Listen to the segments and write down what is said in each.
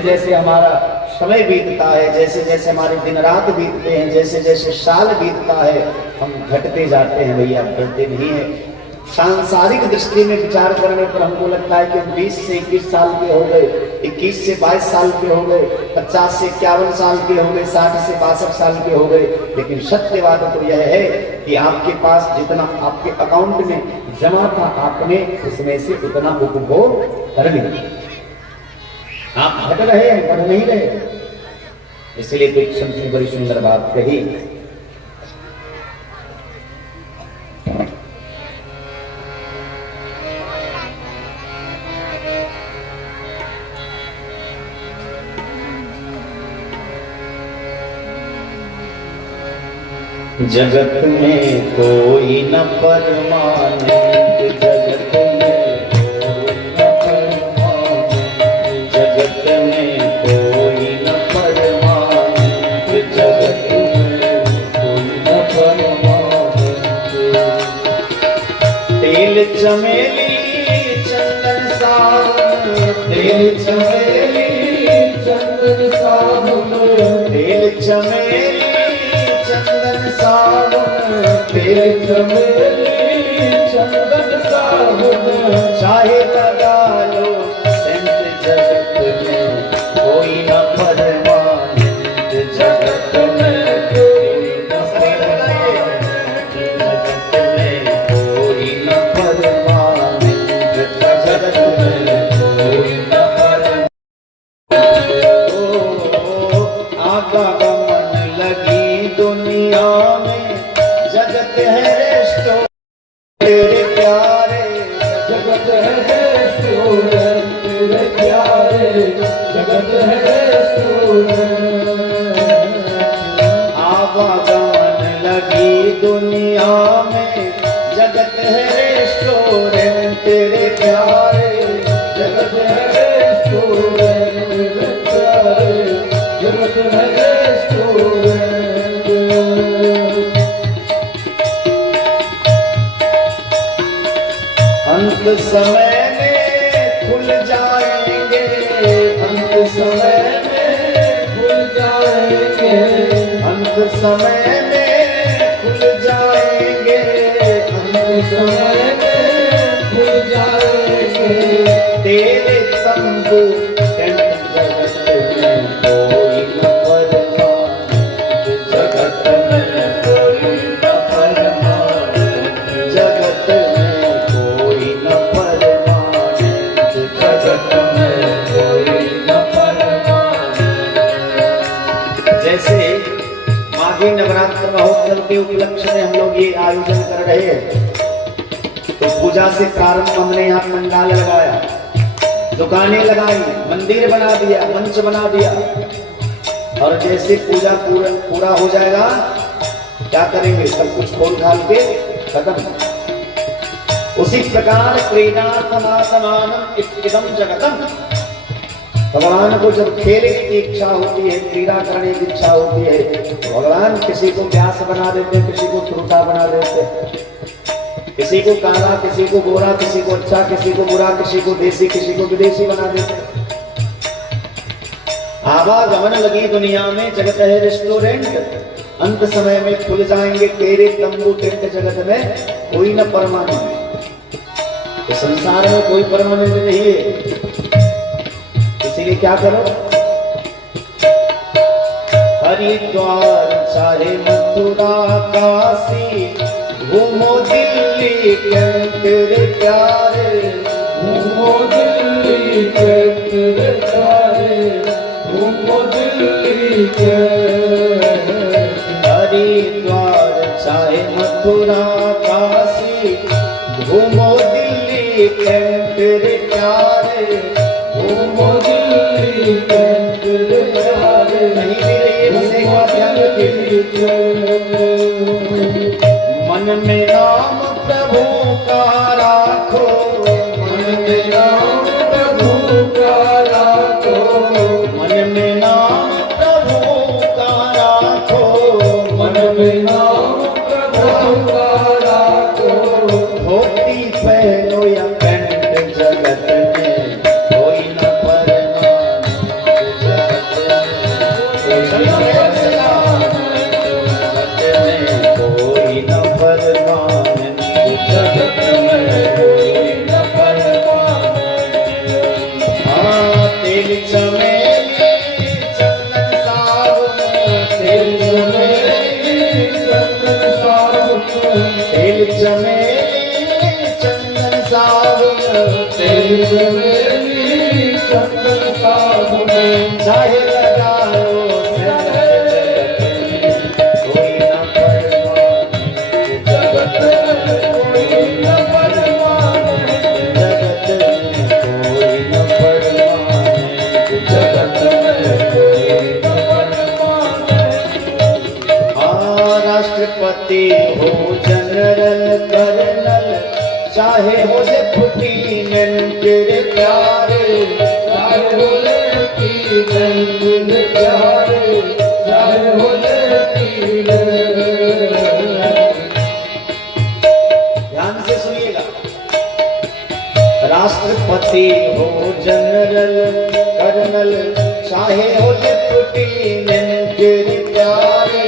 जैसे हमारा समय बीतता है, जैसे जैसे हमारे दिन रात बीतते हैं, जैसे जैसे साल बीतता है, हम घटते जाते हैं भैया, बढ़ते नहीं है। सांसारिक दृष्टि में विचार करने पर हमको लगता है कि हम 20 से 21 साल के हो गए, 21 से 22 साल के हो गए, 50 से 51 साल के हो गए, 60 से 62 साल के हो गए। लेकिन सत्य बात तो यह है कि आपके पास जितना आपके अकाउंट में जमा था, आपने उसमें से उतना उपभोग कर लिया। आप घट रहे हैं, बढ़ नहीं रहे। इसलिए तो एक संत ने बड़ी सुंदर बात कही, जगत में कोई न परमानंद, जगत में कोई न परमानंद, जगत में कोई न परमानंद, जगत में कोई न परमानंद। तेल चमेली चंदन साबुन, तेल चमेली चंदन साबुन, तेल चमेली चंदन साबुन, तेल चमेली चंदन साबुन, चाहे लगा लो सेंट, जगत में कोई न परमानंद, जगत में कोई न परमानंद, जगत में कोई न परमानंद, जगत में कोई न परमानंद। आगा दुनिया में जगत है रेस्टोरेंट तेरे प्यारे, जगत है रेस्टोरेंट तेरे प्यारे, जगत है रेस्टोरेंट। आवागमन लगी दुनिया में जगत है रेस्टोरेंट तेरे प्यारे, जगत है रेस्टोरेंट तेरे प्यारे, जगत है रेस्टोरेंट। अंत समय में खुल जाएंगे, अंत समय में खुल जाएंगे, अंत समय में खुल जाएंगे, अंत समय में खुल जाएंगे। तेरे तंबू नवरात्र महोत्सव के उपलक्ष्य में हम लोग ये आयोजन कर रहे हैं। तो पूजा से प्रारंभ हमने यहाँ पंडाल लगाया, दुकानें लगाई, मंदिर बना दिया, मंच बना दिया, और जैसे पूजा पूरा हो जाएगा क्या करेंगे, सब कुछ खोल खाल के खत्म। उसी प्रकार क्रीडार्थमात्मानम इदं जगतम, भगवान को जब खेलने की इच्छा होती है, क्रीड़ा करने की इच्छा होती है, तो भगवान किसी को व्यास बना देते, किसी को श्रोता बना देते, किसी को काला, किसी को गोरा, किसी को अच्छा, किसी को बुरा, किसी को देसी, किसी को विदेशी बना देते। आवागमन लगी दुनिया में जगत है रेस्टोरेंट, अंत समय में खुल जाएंगे तेरे तंबू टेंट, जगत में कोई न परमानेंट। तो संसार में कोई परमानेंट नहीं है, इसीलिए क्या करो, हरिद्वार चाहे मथुरा काशी, घूमो दिल्ली तेरे प्यारे, घूमो दिल्ली तेरे प्यारे, घूमो दिल्ली के। हरिद्वार चाहे मथुरा काशी, घूमो दिल्ली तेरे प्यारे, घूमो दिल्ली तेरे प्यारे। नहीं भी रही बस एक बात ध्यान रखिए, मन में नाम प्रभु का राखो, मन में नाम प्रभु का राखो, मन में नाम प्रभु का राखो, मन में नाम प्रभु का राखो। धोती पहनो या पैंट, जगत में कोई न परमानंद, चाहे लगाओ कोई न परवाने, जगत में कोई न परवाने, जगत में कोई न परवाने, जगत में कोई न परवाने। राष्ट्रपति हो जनरल कर्नल, चाहे हो लेफ्टिनेंट प्यारे, चाहे हो लेफ्टिनेंट प्यारे, चाहे हो लेफ्टिनेंट। ध्यान से सुनिएगा। राष्ट्रपति हो जनरल कर्नल, चाहे हो लेफ्टिनेंट प्यारे,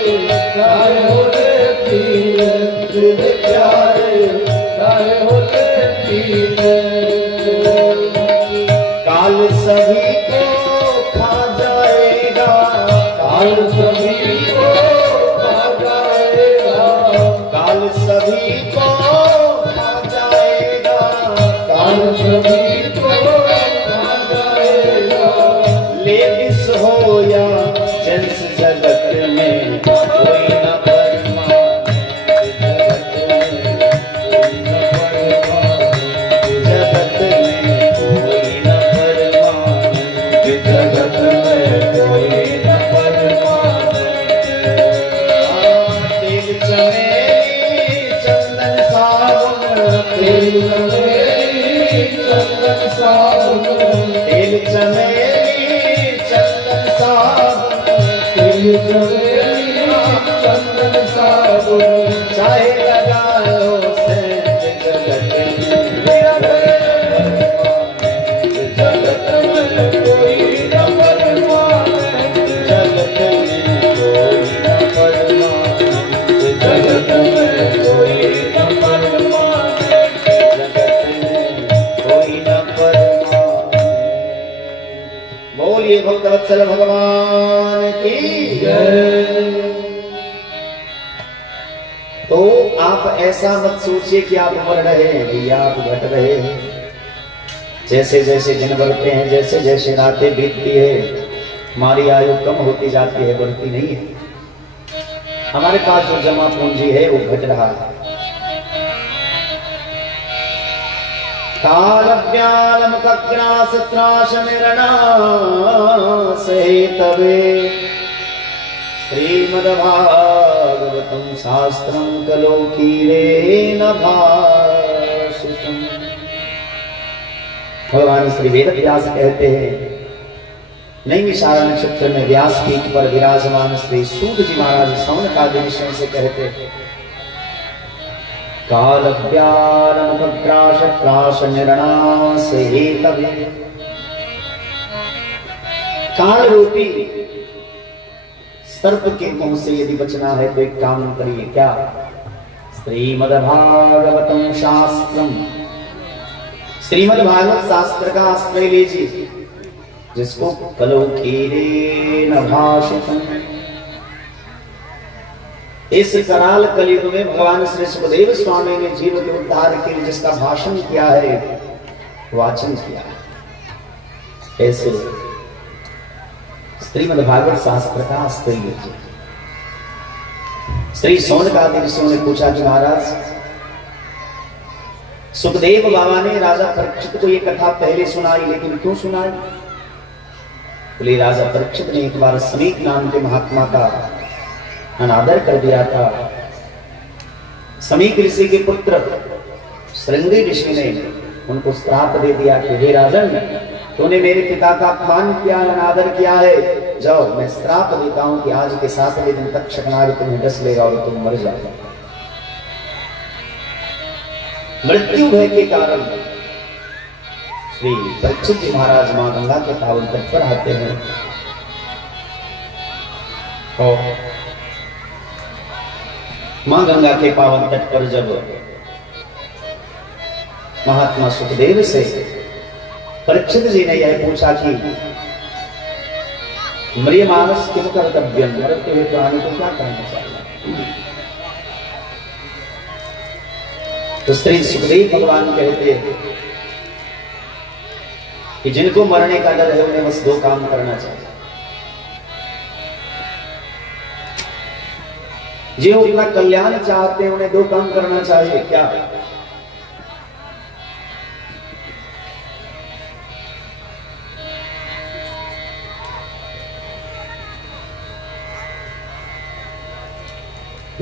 चाहे हो लेफ्टिनेंट प्यारे, चाहे हो काल सभी को खा जाएगा, काल सभी को खा जाएगा, काल सभी को खा जाएगा, काल सभी को खा जाएगा। लेडीज हो या जेंट्स, जगत में कोई न तेल चमेली चंदन साबुन, चाहे लगा लो सेंट, जगत में कोई न परवाने, जगत में कोई न परवाने, जगत में कोई न परवाने, जगत में कोई न परवाने। बोलिए भक्तवत्सल भगवान की जय। तो आप ऐसा मत सोचिए कि आप बढ़ रहे हैं या आप घट रहे हैं। जैसे जैसे दिन बढ़ते हैं, जैसे जैसे रातें बीतती है, हमारी आयु कम होती जाती है, बढ़ती नहीं है। हमारे पास जो जमा पूंजी है वो घट रहा है। कालव्यालमुखग्रासत्राशनिरणासेतवे श्रीमद्भागवतं शास्त्रं कलोकीरेण भाषितम्। भगवान श्री वेद व्यास कहते हैं, नैमिषारण्य नक्षत्र में व्यासपीठ पर विराजमान श्री सूत जी महाराज शौनकादि ऋषियों से कहते हैं, कालव्यालमुखग्रासत्राशनिरणासेतवे। काल रूपी सर्प के मुंह से यदि बचना है तो एक काम करिए, क्या? श्रीमद्भागवतम शास्त्रम, श्रीमद्भागवत शास्त्र का आश्रय लीजिए, जिसको कलोकीरेण भाषितम्। इस कराल कलयुग में भगवान श्री सुखदेव स्वामी ने जीव के उद्धार के लिए जिसका भाषण किया है, वाचन किया है, ऐसे श्रीमद्भागवत शास्त्र का आश्रय लीजिए। श्री शौनकादि ऋषियों ने पूछा कि महाराज, सुखदेव बाबा ने राजा परीक्षित को ये कथा पहले सुनाई, लेकिन क्यों सुनाई? बोले, राजा परीक्षित ने एक बार समीक नाम के महात्मा का अनादर कर दिया था। समीक ऋषि के पुत्र श्रृंगी ऋषि ने उनको श्राप दे दिया कि हे राजन, तूने मेरे पिता का अपमान किया, अनादर किया है, जाओ मैं श्राप देता हूं कि आज के 7वें दिन तक शकनाग तुम्हें डस लेगा और तुम मर जाओगे। मृत्यु भय के कारण श्री परीक्षित जी महाराज मां गंगा के पावन तट पर आते हैं और मां गंगा के पावन तट पर जब महात्मा सुखदेव से परीक्षित जी ने यह पूछा कि म्रियमाणस किम कर्तव्यम, मरते हुए प्राणी को क्या करना चाहिए, तो श्री सुखदेव भगवान कहते हैं कि जिनको मरने का डर है उन्हें बस दो काम करना चाहिए। जो अपना कल्याण चाहते हैं उन्हें दो काम करना चाहिए। क्या?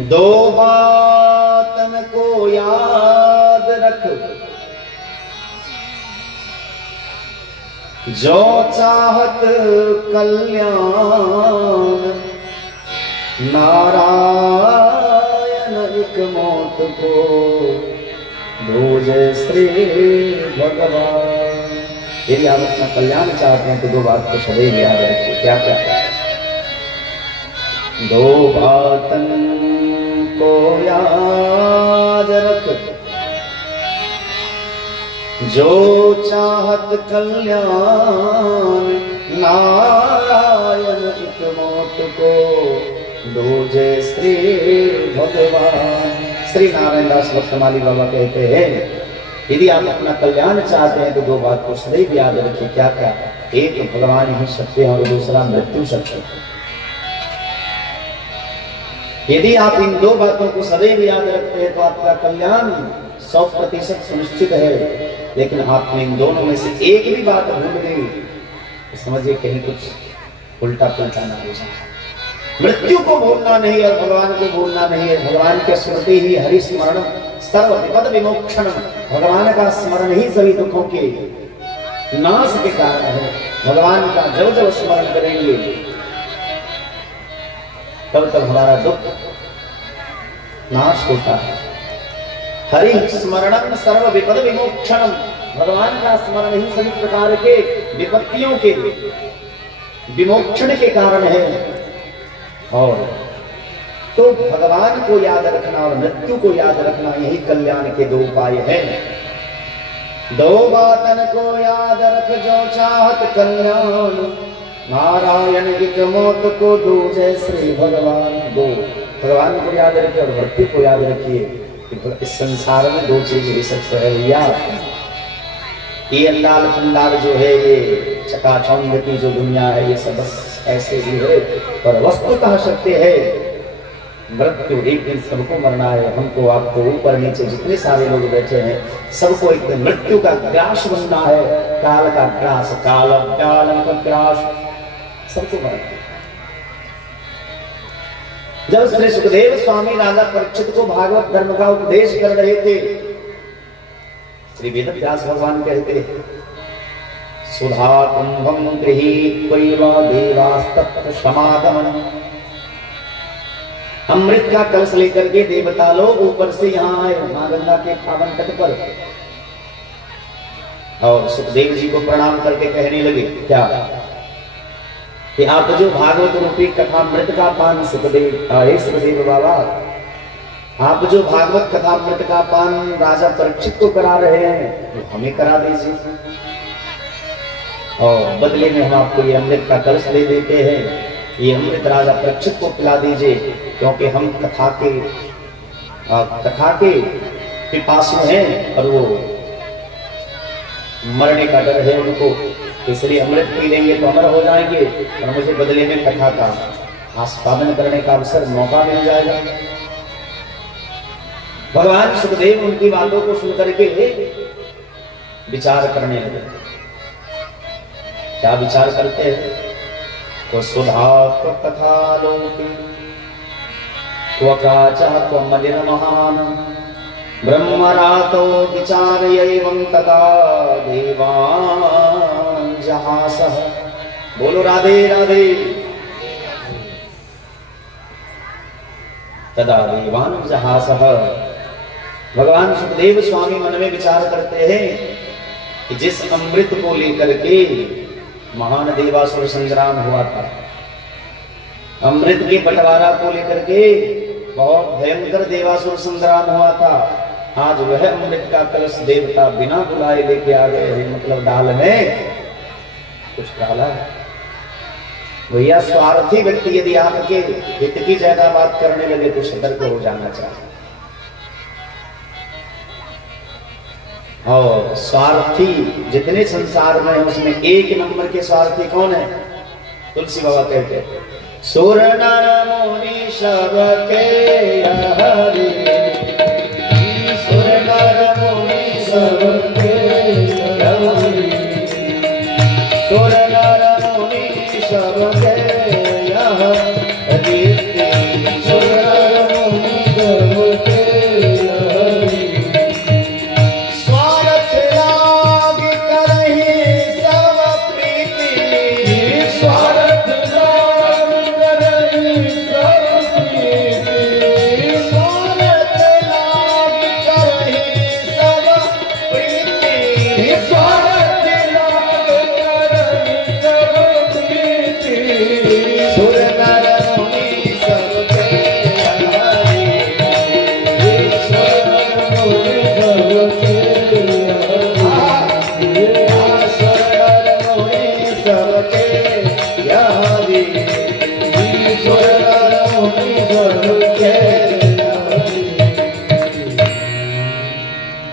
दो बातन को याद रख, जो चाहत कल्याण, नारायण एक मौत को दूजे श्री भगवान। यदि आप अपना कल्याण चाहते हैं तो दो बात को सदैव याद रखिए। क्या क्या? दो बातन को याद रख, जो चाहत कल्याण, नारायण एक मौत को दूजे श्री भगवान। श्री नारायण दास भक्तमाली बाबा कहते हैं यदि आप अपना कल्याण चाहते हैं तो दो बात को सदैव याद रखिए। क्या क्या? एक भगवान ही सत्य है और दूसरा मृत्यु सत्य है। यदि आप इन दो बातों को सदैव याद रखते हैं तो आपका कल्याण 100% सुनिश्चित है। लेकिन आपने इन दोनों में से एक भी बात भूल गई तो समझिए कहीं कुछ उल्टा पुल्टा ना हो जाए। मृत्यु को भूलना नहीं और भगवान को भूलना नहीं है। भगवान की स्मृति ही हरि स्मरण सर्व विपद विमोक्षण। भगवान का स्मरण ही सभी दुखों के नाश के कारण है। भगवान का जब जब स्मरण करेंगे तब तब हमारा दुख नाश होता है। हरि स्मरणम सर्व विपद विमोक्षणम। भगवान का स्मरण ही सभी प्रकार के विपत्तियों के विमोक्षण के कारण है। और तो भगवान को याद रखना और मृत्यु को याद रखना यही कल्याण के दो उपाय हैं। दो बातन को याद रख, जो चाहत कल्याण, नारायण एक मौत को दूजे श्री भगवान। दो भगवान को याद रखिए और मृत्यु को याद रखिए। इस संसार में दो चीज ही सत्य है भैया। ये अंडाल पंडाल जो है, ये चकाचौंध की जो दुनिया है, ये सब बस ऐसे ही है। पर वस्तुतः सत्य है मृत्यु। एक दिन सबको मरना है। हमको, आपको, ऊपर नीचे जितने सारे लोग बैठे हैं सबको एक दिन मृत्यु का ग्रास बनना है। काल का ग्रास, काल का ग्रास, सबको मरना है। जब श्री सुखदेव स्वामी राजा परीक्षित को भागवत धर्म का उपदेश कर रहे थे, श्री वेदव्यास भगवान कहते सुधा कुंभम गृहीत्वैव देवास्तत्र समागमन। अमृत का कलश लेकर के देवता लोग ऊपर से यहाँ आए मां गंगा के पावन तट पर और सुखदेव जी को प्रणाम करके कहने लगे क्या कि आप जो भागवत रूपी कथामृत का पान सुखदेव बाबा, आप जो भागवत कथामृत का पान राजा परीक्षित को करा रहे हैं वो हमें करा दीजिए और बदले में हम आपको ये अमृत का कलश दे देते हैं। ये अमृत राजा परीक्षित को पिला दीजिए क्योंकि हम कथा के पिपासु हैं और वो मरने का डर है उनको, इसलिए अमृत पी लेंगे तो अमर हो जाएंगे और मुझे बदले में कथा का आस्वादन करने का अवसर मौका मिल जाएगा। भगवान सुखदेव उनकी बातों को सुनकर के विचार करने लगे। क्या विचार करते हैं? तो सुधा कथा लोके त्वकाचा त्वमलिर महान ब्रह्मरातो विचारयैवं तदा देवान् जहासः। बोलो राधे राधे। तदा देवान् जहासः। भगवान सुखदेव स्वामी मन में विचार करते हैं कि जिस अमृत को लेकर के महान देवासुर संग्राम हुआ था, अमृत के बंटवारा को लेकर के बहुत भयंकर देवासुर संग्राम हुआ था, आज वह अमृत का कलश देवता बिना बुलाए लेके आ गए हैं। मतलब डाल में कुछ डाला है। भैया स्वार्थी व्यक्ति यदि आपके हित की ज्यादा बात करने लगे तो सतर्क हो जाना चाहिए। और स्वार्थी जितने संसार में है उसमें एक नंबर के स्वार्थी कौन है? तुलसी बाबा कहते हैं सुर नर मुनि सब के हरि, सुर नर मुनि सब के हरि, सुर नर मुनि सब के हरि, सुर नर मुनि सब के हरि, स्वार्थ लाग करहि सब प्रीति, स्वार्थ लाग करहि सब प्रीति, स्वार्थ लाग करहि सब प्रीति, स्वार्थ लाग करहि सब प्रीति, सुर नर मुनि सब के हरि, सुर नर मुनि सब के हरि, सुर नर मुनि सब के हरि, सुर नर मुनि सब के हरि।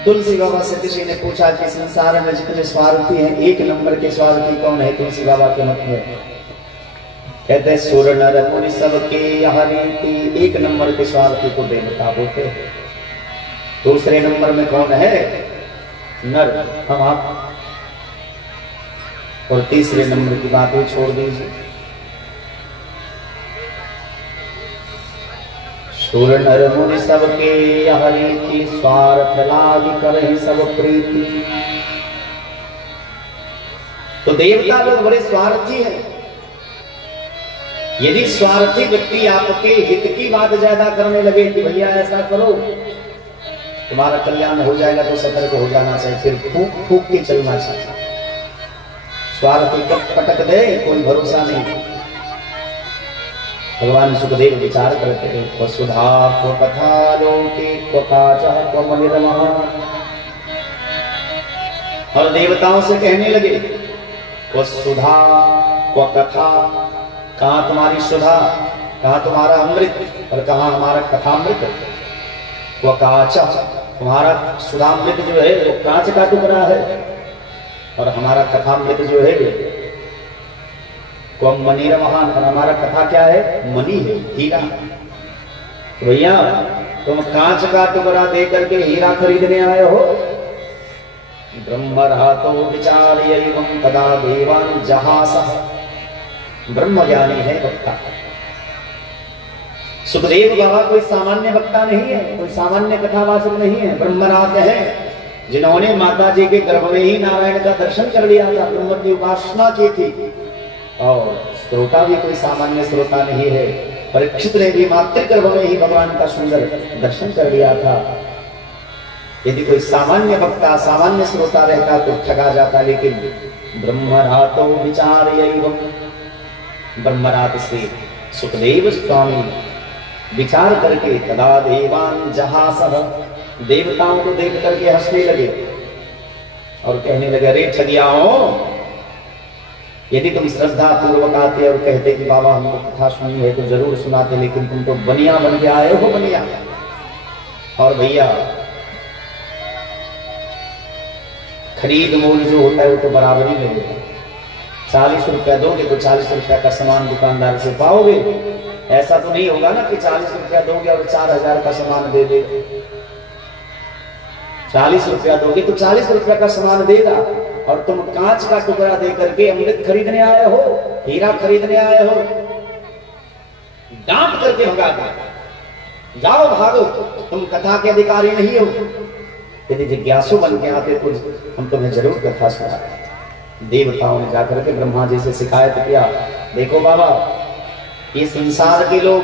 तुलसी बाबा से किसी ने पूछा कि संसार में जितने स्वार्थी हैं एक नंबर के स्वार्थी कौन है? तुलसी बाबा के मत में कहते सुर नर मुनि सब के हरि, एक नंबर के स्वार्थी को देवता बोलते हैं। दूसरे नंबर में कौन है? नर, हम आप। और तीसरे नंबर की बात ही छोड़ दीजिए। सुर नर मुनि सब के हरि की, स्वार्थ लाग करहि सब प्रीति। तो देवता लोग बड़े स्वार्थी हैं। यदि स्वार्थी व्यक्ति आपके हित की बात ज्यादा करने लगे कि भैया ऐसा करो तुम्हारा कल्याण हो जाएगा, तो सतर्क हो जाना चाहिए, फिर फूक फूक के चलना चाहिए। स्वार्थी कब पटक दे कोई भरोसा नहीं। भगवान सुखदेव विचार करते हैं वसुधा क्व कथा लोके क्व काचः क्व मनिर्मः, और देवताओं से कहने लगे वसुधा क्व कथा, कहाँ तुम्हारी सुधा, कहाँ तुम्हारा अमृत, और कहाँ हमारा कथामृत। क्व काचः, तुम्हारा सुधामृत जो है वो कांच का टुकड़ा है, और हमारा कथामृत जो है वो मनिर्मः, और हमारा कथा क्या है? मणि है, हीरा। भैया तुम कांच का टुकड़ा दे करके हीरा खरीदने आए हो? ब्रह्मरातो विचार्यैवं तदा देवान् जहासः, ब्रह्म ज्ञानी है वक्ता। सुखदेव बाबा कोई सामान्य वक्ता नहीं है, कोई सामान्य कथावाचक नहीं है, ब्रह्मरात है, जिन्होंने माता जी के गर्भ में ही नारायण का दर्शन कर लिया था, ब्रह्म की उपासना की थी। और श्रोता भी कोई सामान्य श्रोता नहीं है, परीक्षित ने भी मातृ गर्भ में ही भगवान का सुंदर दर्शन कर लिया था। यदि कोई सामान्य वक्ता सामान्य श्रोता रहता तो ठगा जाता, लेकिन ब्रह्मरातो विचार्यैवं, ब्रह्मरात से सुखदेव स्वामी विचार करके तदा देवान् जहासः, देवताओं को देख करके हंसने लगे और कहने लगे अरे ठगियाओं, यदि तुम श्रद्धा पूर्वक आते और कहते कि बाबा हमको कथा सुनी है तो जरूर सुनाते, लेकिन तुम तो बनिया बन के आए हो, बनिया। और भैया खरीद मूल जो होता है वो तो बराबरी में होता है। 40 रुपया दोगे तो 40 रुपया का सामान दुकानदार से पाओगे। ऐसा तो नहीं होगा ना कि 40 रुपया दोगे और 4000 का सामान दे दे। 40 रुपया दोगे तो 40 रुपया का सामान देगा, और तुम कांच का टुकड़ा दे करके अमृत खरीदने आए हो, हीरा खरीदने आए हो, डांट करके भगा दो, जाओ भागो, तुम कथा के अधिकारी नहीं हो। यदि जिज्ञासु बन के आते तो हम तुम्हें जरूर कथा सुनाते। देवताओं ने जाकर के ब्रह्मा जी से शिकायत किया, देखो बाबा ये संसार के लोग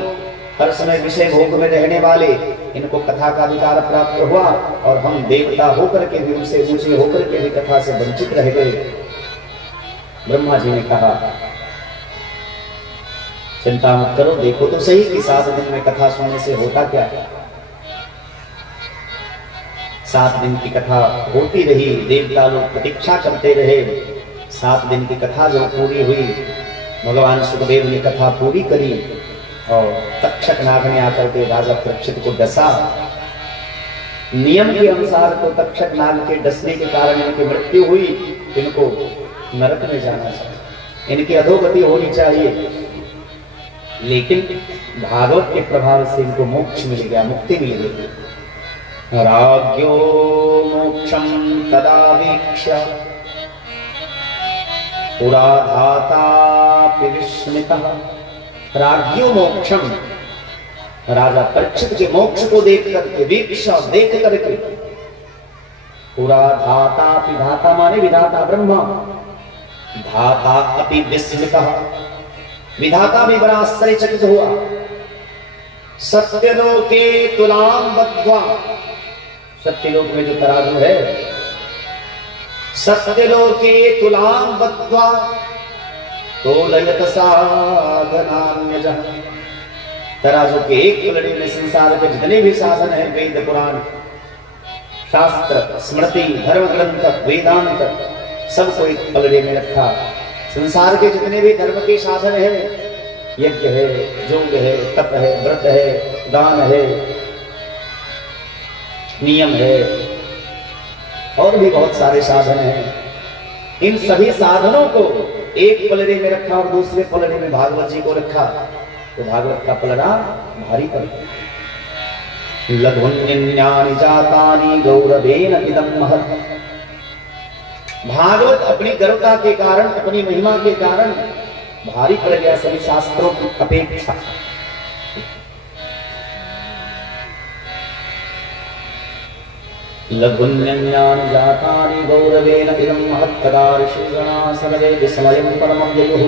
हर समय विषय भोग में रहने वाले, इनको कथा का अधिकार प्राप्त हुआ, और हम देवता होकर के भी, उनसे ऊंचे होकर के भी कथा से वंचित रह गए। ब्रह्मा जी ने कहा चिंता मत करो, देखो तो सही कि 7 दिन में कथा सुनने से होता क्या है। 7 दिन की कथा होती रही, देवता लोग प्रतीक्षा करते रहे। 7 दिन की कथा जब पूरी हुई, भगवान सुखदेव ने कथा पूरी करी, और तक्षक नाग ने आकर के राजा परीक्षित को डसा नियम के अनुसार तो तक्षक नाग के डसने के कारण इनकी मृत्यु हुई, इनको नरक में जाना चाहिए, इनकी अधोगति होनी चाहिए, लेकिन भागवत के प्रभाव से इनको मोक्ष मिल गया, मुक्ति मिल गई। राज्ञो मोक्षम तदा वीक्ष्य पुराधाता विस्मितः। राज्ञो मोक्षम, राजा परीक्षित के मोक्ष को देख करके, वीक्षा देख करके, पुराधाता, धाता माने विधाता ब्रह्मा, धाता अति विस्मितः, विधाता भी बड़ा आश्चर्यचकित हुआ। सत्यलोके तुलाम बद्ध्वा, सत्यलोक में जो तराजू है, सत्यलोके तुलाम बद्ध्वा तोलयत साधनान्यजः। तराजू के एक पलड़े में संसार के जितने भी साधन हैं, वेद पुराण शास्त्र स्मृति धर्म ग्रंथ वेदांत, सबको एक पलड़े में रखा। संसार के जितने भी धर्म के साधन है, यज्ञ है, योग है, तप है, व्रत है, दान है, नियम है, और भी बहुत सारे साधन हैं, इन सभी साधनों को एक पलड़े में रखा और दूसरे पलड़े में भागवत जी को रखा, तो भागवत का पलड़ा भारी पड़ गया। लघुन्यन्यानि जातानि गौरवेन इदं महत्। भागवत अपनी गौरवता के कारण, अपनी महिमा के कारण भारी पड़ गया सभी शास्त्रों की अपेक्षा। लघुन्यन्यानि जातानि गौरवेन इदं महत् तदा ऋषिगणा सर्वे विस्मयं परमं ययुः।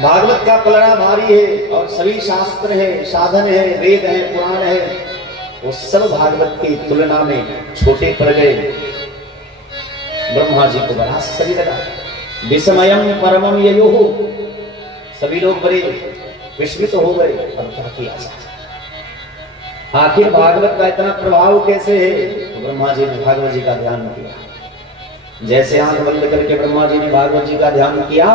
भागवत का पलड़ा भारी है और सभी शास्त्र है, साधन है, वेद है, पुराण है, वो सब भागवत की तुलना में छोटे पड़ गए। ब्रह्मा जी को बड़ा आश्चर्य लगा। विस्मयं परमं ययुः, सभी लोग बड़े विस्मित हो गए, अब क्या किया जाए, आखिर भागवत का इतना प्रभाव कैसे है। तो ब्रह्मा जी ने भागवत जी का ध्यान किया। जैसे आंख बंद करके ब्रह्मा जी ने भागवत जी का ध्यान किया,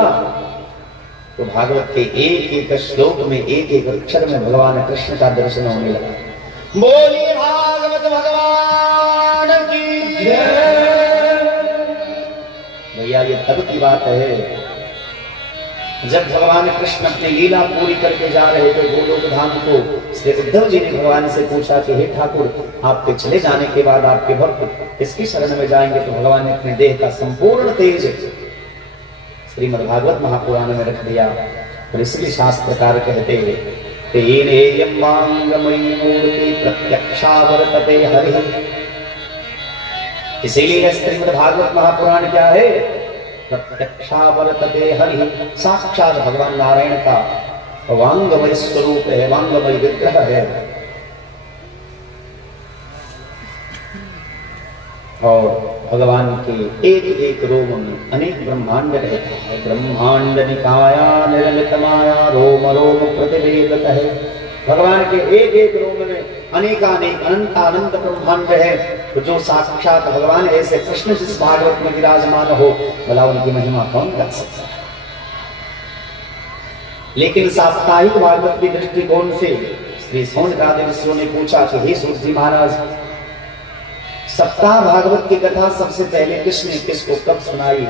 तो भागवत के एक एक श्लोक में, एक एक अक्षर में भगवान कृष्ण का दर्शन होने लगा। बोलिए भागवत भगवान की जय। भैया ये तब की बात है जब भगवान कृष्ण अपनी लीला पूरी करके जा रहे थे गोलोक धाम को। श्री उद्धव जी ने भगवान से पूछा कि हे ठाकुर, आपके चले जाने के बाद आपके भक्त किसकी शरण में जाएंगे। तो भगवान ने अपने देह का संपूर्ण तेज श्रीमद् भागवत महापुराण में रख दिया। और इसलिए शास्त्रकार कहते हैं तेनेयं वांगमयी मूर्ति प्रत्यक्षावर्तते हरिः। इसीलिए श्रीमद् भागवत महापुराण क्या है, प्रत्यक्षावर्तते हरिः, साक्षात भगवान नारायण का वांगमय स्वरूप है, वांगमय विग्रह है। और भगवान के एक एक रोम में अनेक ब्रह्मांड रहता है। ब्रह्मांड निकाया निरलित माया रोम रोम प्रतिवेदत है। भगवान के एक एक रोम में अनेकानेक अनंत अनंत ब्रह्मांड है। तो जो साक्षात भगवान ऐसे कृष्ण जिस भागवत में विराजमान हो, भला उनकी महिमा कौन गा सकता है। लेकिन साप्ताहिक भागवत की दृष्टिकोण से श्री सोनकादि ऋषियों ने पूछा कि हे सूत जी महाराज, सप्ताह भागवत की कथा सबसे पहले किसने किसको कब सुनाई।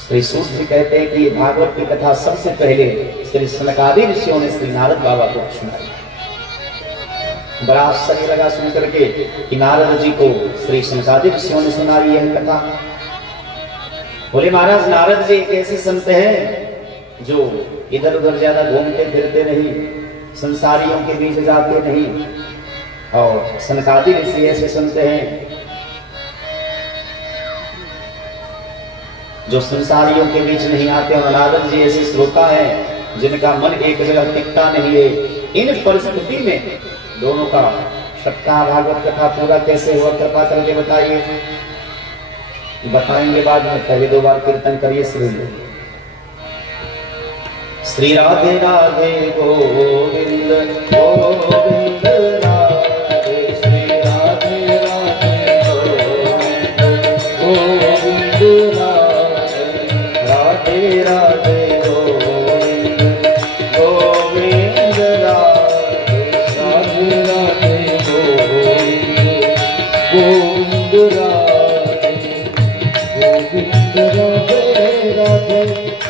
श्री सूत जी कहते हैं कि भागवत की कथा सबसे पहले श्री सनकादि ऋषियों ने श्री नारद बाबा को सुनाई। बड़ा आश्चर्य लगा सुन करके कि नारद जी को श्री सनकादि ऋषियों ने सुनाई यह कथा। बोले महाराज, नारद जी एक ऐसे संत हैं जो इधर उधर ज्यादा घूमते फिरते नहीं, संसारियों के बीच जाते नहीं। और सनकादि ऋषि ऐसे संत हैं जो संसारियों के बीच नहीं आते। और नारद जी ऐसे श्रोता हैं जिनका मन एक जगह टिकता नहीं है। इन परिस्थिति में दोनों का सप्ताह भागवत कथा पूरा कैसे हुआ, कृपा करके बताइए। बताएंगे बाद में, पहले 2 बार कीर्तन करिए। श्री राधे राधे गोविंद गोविंद राधे, श्री राधे राधे गोविंद गोविंद राधे, राधे राधे गोविंद गोविंद राधे, राधे राधे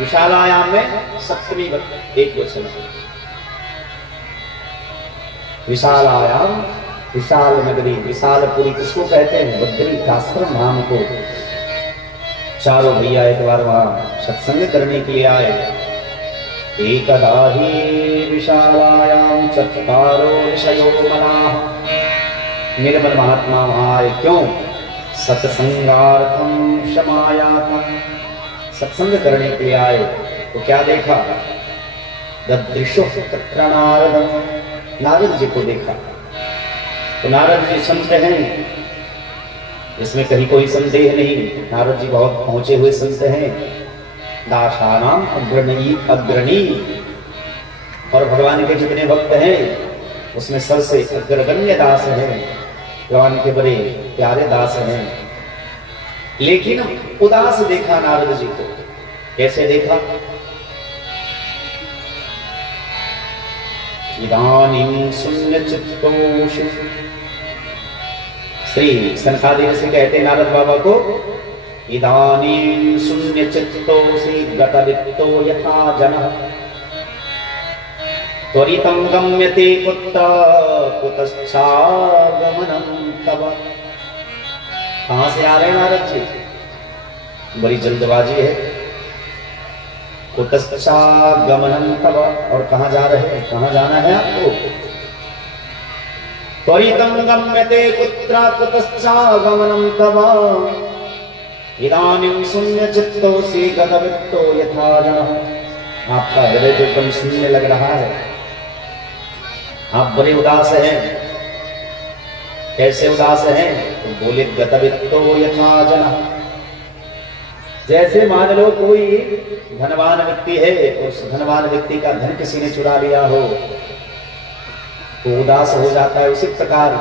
विशालायाम में सप्तमी एक वचन। विशालायाम, विशाल नगरी, विशालपुरी किसको कहते हैं? बद्रिकाश्रम धाम को। चारों भैया एक बार वहां सत्संग करने के लिए आए। एकदा ही विशालायाम चत्वारो ऋषयो मनाः। निर्मल महात्मा वहां आए, क्यों? सत्संगार्थम क्षमायातम, सत्संग करने के लिए आए। तो क्या देखा? ददृशो तत्र नारदम, नारद जी को देखा। तो नारद जी संत हैं, इसमें कहीं कोई संदेह नहीं। नारद जी बहुत पहुंचे हुए संत हैं, दासानाम अग्रणी। और भगवान के जितने भक्त हैं उसमें सबसे अग्रगण्य दास हैं, भगवान के बड़े प्यारे दास हैं। लेकिन उदास देखा नारद जी को। कैसे देखा? इदानीं शून्य चित्तोषु, श्री सनकादि ऋषि कहते नारद बाबा को, इदानीं शून्य चित्तोषि गतवित्तो यथा जनः त्वरितं गम्यते कुत्र कुतश्चागमनं तव। कहां से आ रहे हैं नारद जी? बड़ी जल्दबाजी है। कुतश्चागमनं तव, और कहां जा रहे हैं? कहां जाना है आपको? त्वरितं गम्यते कुत्र कुतश्चागमनं तव इदानीं शून्यचित्तोऽसि गतवित्तो यथा जनः। आपका हृदय तो एकदम शून्य लग रहा है, आप बड़े उदास हैं। कैसे उदास हैं? तो बोले गतवित्तो यथा जनः, जैसे मान लो कोई धनवान व्यक्ति है, उस धनवान व्यक्ति का धन किसी ने चुरा लिया हो तो उदास हो जाता है। उसी प्रकार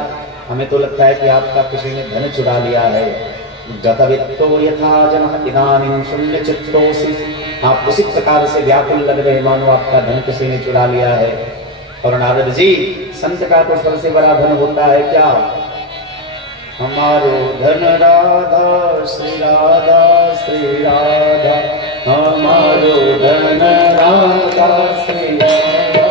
हमें तो लगता है कि आपका किसी ने धन चुरा लिया है। गतवित्तो यथा जनः इदानीं शून्यचित्तोऽसि, आप उसी प्रकार से व्याकुल लग रहे, मानो आपका धन किसी ने चुरा लिया है। और नारद जी, संत का तो सबसे बड़ा धन होता है क्या? हमारो धन राधा श्री राधा श्री राधा, हमारो धन राधा श्री राधा,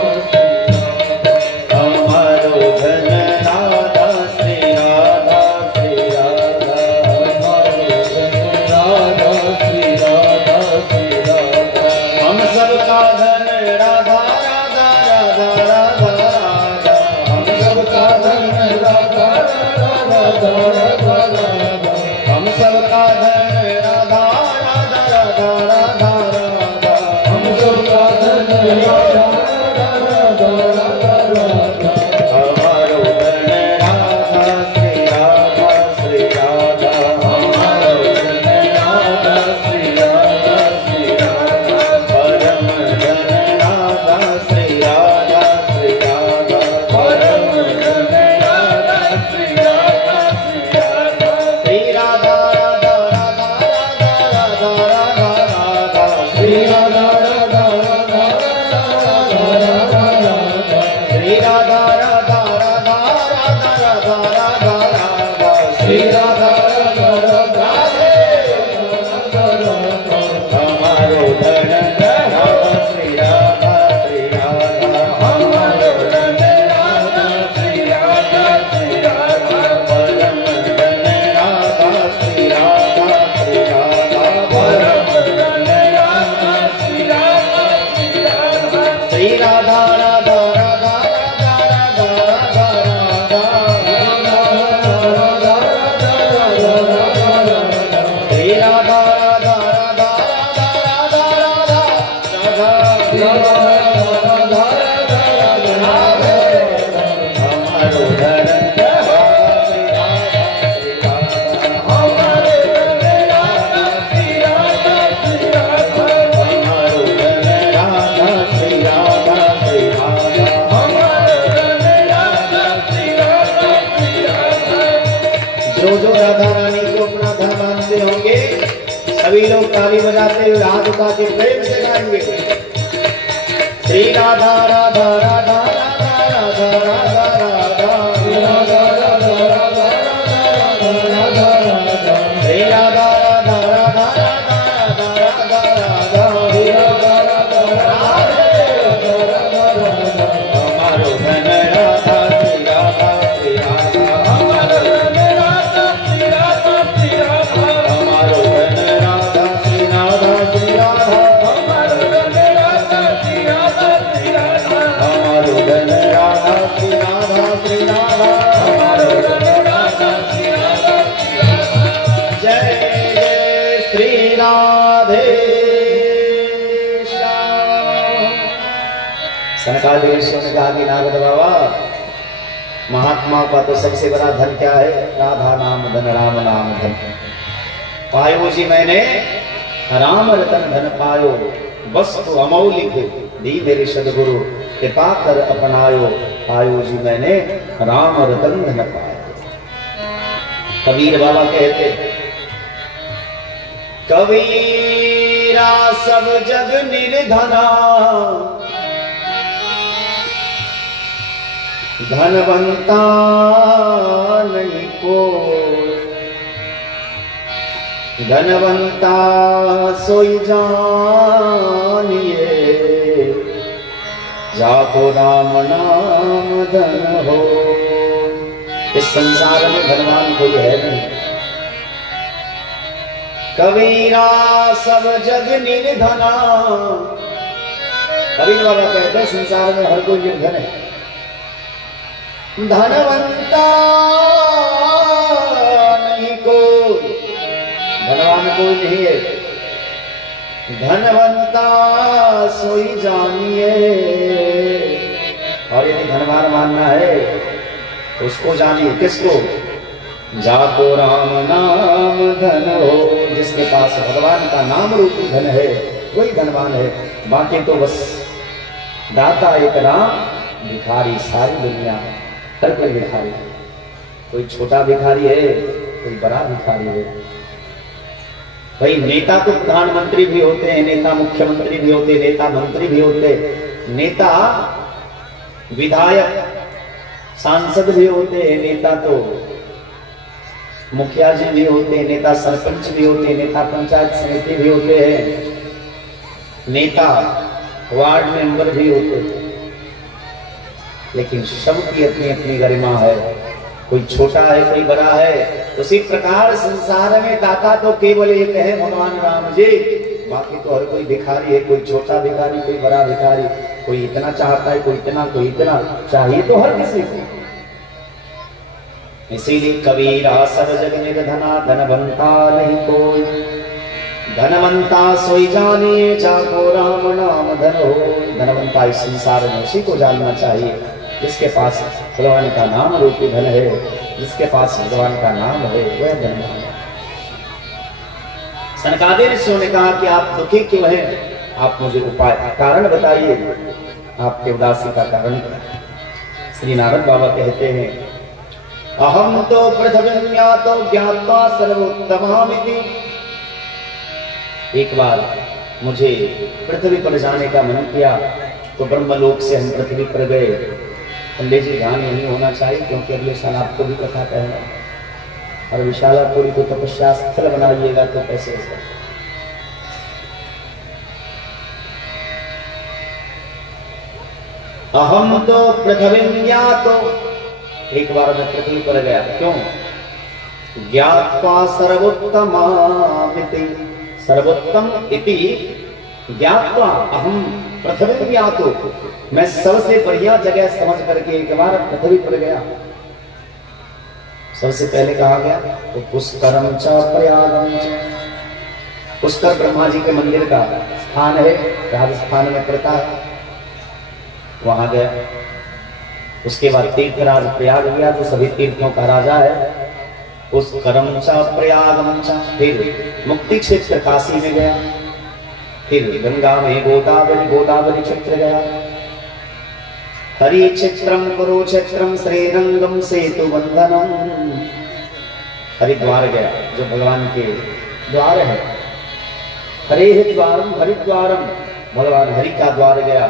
हमारो धन राधा श्री राधा श्री राधा, हमारो धन राधा श्री राधा श्री राधा। हम सबका धन राधा राधा राधा राधा राधा, हम सबका धन राधा राधा राधा राधा, हम सबका धन राधा राधा राधा राधा राधा, हम सबका धन राधा राधा राधा राधा। हमारो धन राधा श्री राधा श्री राधा, हमारो धन राधा श्री राधा श्री राधा, परम धन राधा श्री राधा श्री राधा, परम धन राधा श्री राधा श्री राधा। श्री राधा राधा राधा राधा राधा राधा, श्री राधा राधा राधा राधा राधा राधा, श्री राधा राधा राधा राधा राधा राधा राधा, श्री राधा राधा राधा राधा राधा। हमारो धन राधा श्री राधा श्री राधा, हमारो धन राधा श्री राधा श्री राधा, परम धन राधा श्री राधा श्री राधा, परम धन राधा श्री राधा श्री राधा। श्री राधा राधा राधा राधा राधा राधा राधा, श्री राधा राधा राधा राधा राधा राधा राधा, हमारो धन राधा श्री राधा श्री राधा, हमारो धन राधा श्री राधा श्री राधा, हमारो धन राधा श्री राधा श्री राधा, हमारो धन राधा श्री राधा श्री राधा। जो राधा रानी को अपना धन मानते होंगे, सभी लोग ताली बजाते हुए हाथ उठा के प्रेम से गाएंगे। श्री राधा राधा राधा राधा राधा राधा राधा, श्री राधा राधा राधा राधा राधा राधा, श्री राधा राधा राधा राधा राधा राधा राधा, सनकादिक ऋषियों ने कहा कि नारद बाबा, महात्मा का तो सबसे बड़ा धन क्या है? राधा नाम धन, राम नाम धन। पायो जी मैंने राम रतन धन पायो, वस्तु अमौलिक दी मेरे सदगुरु, कृपा कर अपनायो। पायो जी मैंने राम रतन धन पायो। कबीर बाबा कहते, कबीरा सब जग निर्धना, धनवंता नहीं को, धनवंता सोई जानिए, जाको राम नाम धन हो। इस संसार में धनवान कोई है नहीं। कबीरा सब जग निर्धना, कबीर बाबा कहते हैं संसार में हर कोई निर्धन है। धनवंता नहीं कोई, धनवान कोई नहीं है। धनवंता सोई जानिए, और यदि धनवान मानना है तो उसको जानिए। किसको? जाको राम नाम धन हो। जिसके पास भगवान का नाम रूपी धन है वही धनवान है। बाकी तो बस दाता एक राम, भिखारी सारी दुनिया। हर कोई भिखारी है, कोई छोटा भिखारी है, कोई बड़ा भिखारी है। भाई नेता तो प्रधानमंत्री भी होते हैं, नेता मुख्यमंत्री भी होते, नेता मंत्री भी होते, नेता विधायक सांसद भी होते हैं, नेता तो मुखिया जी भी होते हैं, नेता सरपंच भी होते हैं, नेता पंचायत समिति भी होते हैं, नेता वार्ड मेंबर भी होते हैं। लेकिन सबकी अपनी अपनी गरिमा है, कोई छोटा है कोई बड़ा है। उसी प्रकार संसार में दाता तो केवल एक है, भगवान राम जी। बाकी तो हर कोई भिखारी है, कोई छोटा भिखारी, कोई बड़ा भिखारी, कोई इतना चाहता है, कोई इतना, कोई इतना। चाहिए तो हर किसी को। इसीलिए कबीरा सब जग निर्धना, धनवंता नहीं कोई, धनवंता सोई जानिए, जाको राम नाम धन हो। धनवंता इस संसार में उसी को जानना चाहिए जिसके पास भगवान का नाम रूपी धन है, जिसके पास भगवान का नाम है वह धनवान है। सनकादिक ऋषियों ने कहा कि आप दुखी क्यों हैं? आप मुझे उपाय कारण बताइए, आपके उदासी का कारण। श्री नारद बाबा कहते हैं, अहम तो पृथ्व्यातो ज्ञात्वा सर्वोत्तमामिति। एक बार मुझे पृथ्वी पर जाने का मन किया तो ब्रह्मलोक से हम पृथ्वी पर गए। पंडित जी ध्यान नहीं होना चाहिए क्योंकि अगले साल आपको भी कथा कहना, और विशालापुरी को तपस्या स्थल बनाइएगा तो कैसे होगा। अहम तो पृथ्व्यातो, एक बार मैं पृथ्वी पर गया। क्यों? ज्ञात्वा सर्वोत्तमामिति, सर्वोत्तम इति ज्ञात्वा अहम पृथ्व्यातो, मैं सबसे बढ़िया जगह समझ करके एक बार पृथ्वी पर गया। सबसे पहले कहा गया तो पुष्करम च प्रयागम च। पुष्कर ब्रह्मा जी के मंदिर का स्थान है, राजस्थान में पड़ता है, वहां गया। उसके बाद तीर्थराज प्रयाग गया जो सभी तीर्थों का राजा है। पुष्करम च प्रयागम च। फिर मुक्ति क्षेत्र काशी में गया, फिर गंगा में गोदावरी क्षेत्र गया, हरि क्षेत्रम कुरुक्षेत्रम श्रीरंगम सेतु बंधनम। हरिद्वार गया जो भगवान के द्वार है, हरे द्वारम हरिद्वारम, भगवान हरि का द्वार गया।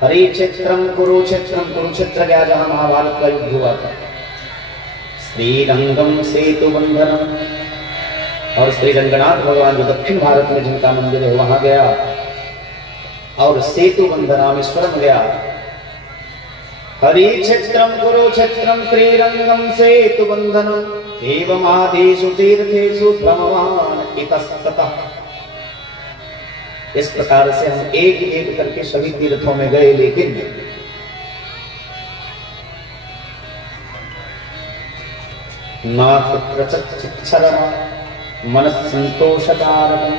हरि क्षेत्रम कुरुक्षेत्रम, कुरुक्षेत्र गया जहां महाभारत का युद्ध हुआ था। श्रीरंगम सेतु बंधनम, और श्री रंगनाथ भगवान जो दक्षिण भारत में जिनका मंदिर है वहां गया। और सेतु बंधनामेश्वरम गया। हरि क्षेत्रम कुरुक्षेत्रम श्रीरंगम सेतु बंधनम एवं आदिषु तीर्थेषु भ्रमवान इतस्ततः। इस प्रकार से हम एक एक करके सभी तीर्थों में गए, लेकिन नाथ प्रचक्षरमा मन संतोषकारम,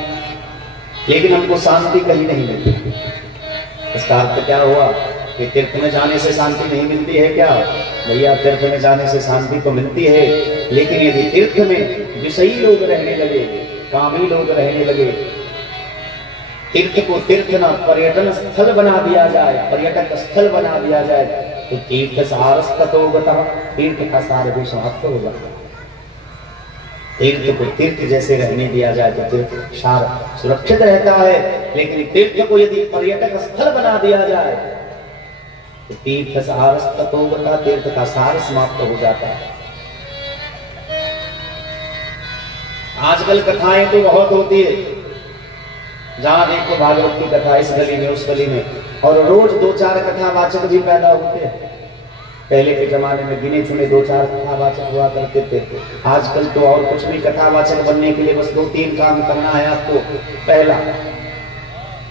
लेकिन हमको शांति कहीं नहीं मिलती। इसका अर्थ क्या हुआ कि तीर्थ में जाने से शांति नहीं मिलती है क्या? भैया तीर्थ में जाने से शांति तो मिलती है, लेकिन यदि तीर्थ में विषयी लोग रहने लगे, कामी लोग रहने लगे, तीर्थ को तीर्थ न पर्यटन स्थल बना दिया जाए, पर्यटक स्थल बना दिया जाए, तो तीर्थ सारस्ततो गतः, तीर्थ का सार भी समाप्त हो जाता है। तीर्थ को तीर्थ जैसे रहने दिया जाए तो तीर्थ सार सुरक्षित रहता है, लेकिन तीर्थ को यदि पर्यटक स्थल बना दिया जाए तो तीर्थ सारस्ततो गतः, तीर्थ का सार समाप्त हो जाता है। आजकल कथाएं तो बहुत होती है, जहां देखो भागवत की कथा इस गली में उस गली में, और रोज 2-4 कथावाचक भी पैदा होते हैं। पहले के जमाने में गिने चुने 2-4 कथावाचक हुआ करते थे, आजकल तो और कुछ भी कथावाचक बनने के लिए बस 2-3 काम करना है आपको। पहला,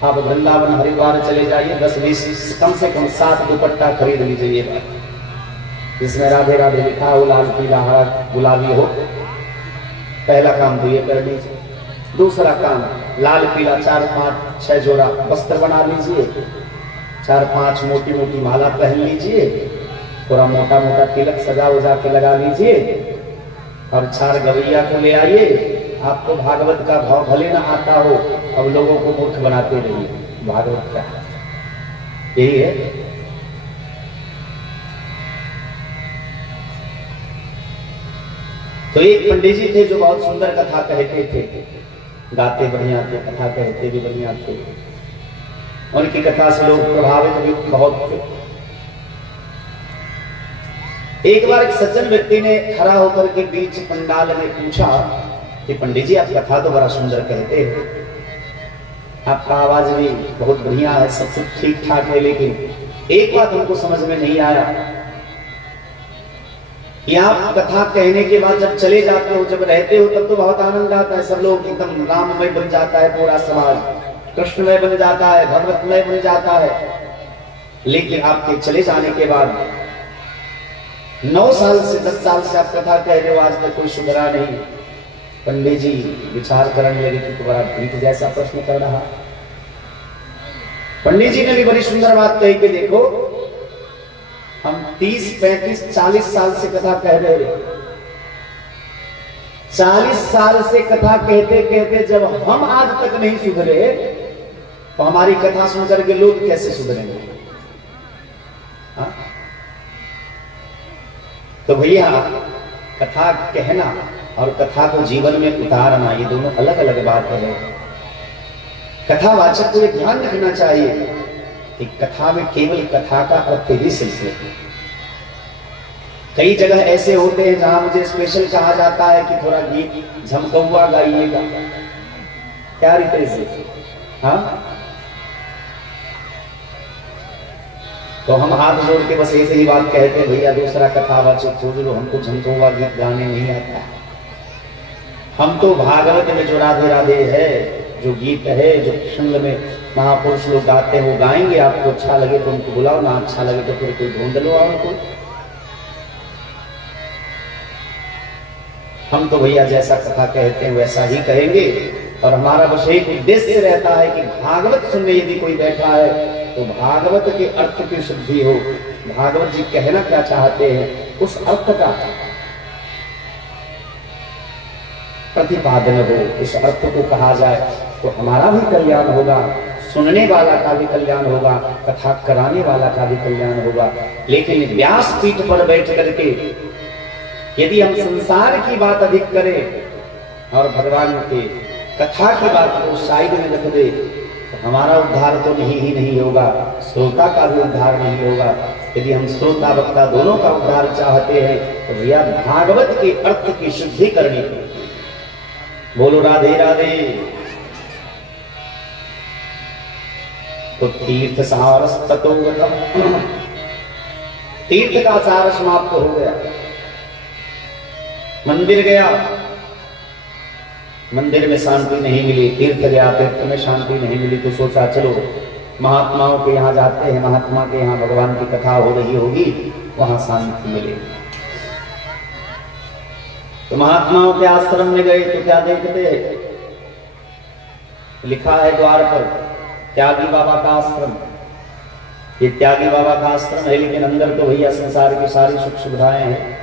आप वृंदावन हरिद्वार चले जाइए, 10-20 कम से कम 7 दुपट्टा खरीद लीजिए, जिसमें राधे राधे लिखा हो, लाल पीला हरा गुलाबी हो। पहला काम तो ये कर लीजिए। दूसरा काम, लाल पीला 4-5-6 जोड़ा वस्त्र बना लीजिए, 4-5 मोटी मोटी माला पहन लीजिए, थोड़ा मोटा मोटा तिलक सजा उजा के लगा लीजिए, और 4 गवैया को ले आइए। आपको भागवत का भाव भले ना आता हो, अब लोगों को मूर्ख बनाते रहिए। भागवत क्या यही है। तो एक पंडित जी थे जो बहुत सुंदर कथा कहते थे, गाते बढ़िया थे, कथा कहते भी बढ़िया थे, उनकी कथा से लोग प्रभावित भी बहुत थे। एक बार एक सज्जन व्यक्ति ने खड़ा होकर के बीच पंडाल में पूछा कि पंडित जी, आप कथा तो बड़ा सुंदर कहते हैं, आपका आवाज भी बहुत बढ़िया है, सब कुछ ठीक ठाक है, लेकिन एक बात हमको समझ में नहीं आया कि आप कथा कहने के बाद जब चले जाते हो, जब रहते हो तब तो बहुत आनंद आता है, सब लोग एकदम राममय बन जाता है, पूरा समाज कृष्णमय बन जाता है, भगवतमय बन जाता है, लेकिन आपके चले जाने के बाद 9 साल से 10 साल से आप कथा कह रहे हो, आज तक कोई सुधरा नहीं। पंडित जी विचार करने लगे कि तुम्हारा भीत जैसा प्रश्न कर रहा। पंडित जी ने भी बड़ी सुंदर बात कही कि देखो, हम 30, 35, 40 साल से कथा कह रहे हैं, 40 साल से कथा कहते कहते जब हम आज तक नहीं सुधरे, तो हमारी कथा सुनकर के लोग कैसे सुधरेंगे? तो भैया, कथा कहना और कथा को जीवन में उतारना, ये दोनों अलग अलग बात है। कथावाचक को ये ध्यान रखना चाहिए कि कथा में केवल कथा का अर्थ ही सिलसिला है। कई जगह ऐसे होते हैं जहां मुझे स्पेशल कहा जाता है कि थोड़ा गीत झमकौआ गाइएगा, क्या रीते से, हाँ, तो हम हाथ जोड़ के बस एक ही बात कहते हैं, भैया दूसरा कथावाचक खोज लो, हमको झमकौआ गीत गाने नहीं आता। हम तो भागवत में जो राधे राधे है, जो गीत है, जो प्रसंग में महापुरुष लोग गाते हैं वो गाएंगे। आपको अच्छा लगे तो उनको बुलाओ, ना अच्छा लगे तो फिर कोई ढूंढ लो और कोई। हम तो भैया जैसा कथा कहते हैं वैसा ही कहेंगे, और हमारा बस एक उद्देश्य रहता है कि भागवत सुनने यदि कोई बैठा है तो भागवत के अर्थ की शुद्धि हो, भागवत जी कहना क्या चाहते हैं उस अर्थ का प्रतिपादन हो, इस अर्थ को कहा जाए तो हमारा भी कल्याण होगा, सुनने वाला का भी कल्याण होगा, कथा कराने वाला का भी कल्याण होगा। लेकिन व्यास पीठ पर बैठ करके यदि हम संसार की बात अधिक करें और भगवान के कथा की बात को साइड में रख दे, तो हमारा उद्धार तो नहीं होगा, श्रोता का भी उद्धार नहीं होगा। यदि हम श्रोता वक्ता दोनों का उद्धार चाहते हैं तो भैया भागवत के अर्थ की शुद्धि करनी है। बोलो राधे राधे। तो तीर्थ सारस ततो गतम, तीर्थ का सार समाप्त हो गया। मंदिर गया, मंदिर में शांति नहीं मिली, तीर्थ गया, तीर्थ में शांति नहीं मिली, तो सोचा चलो महात्माओं के यहाँ जाते हैं, महात्मा के यहाँ भगवान की कथा हो रही होगी, वहां शांति मिलेगी। तो महात्माओं के आश्रम में गए तो क्या देखते हैं, लिखा है द्वार पर त्यागी बाबा का आश्रम, ये त्यागी बाबा का आश्रम है, लेकिन अंदर तो भैया संसार की सारी सुख सुविधाएं हैं।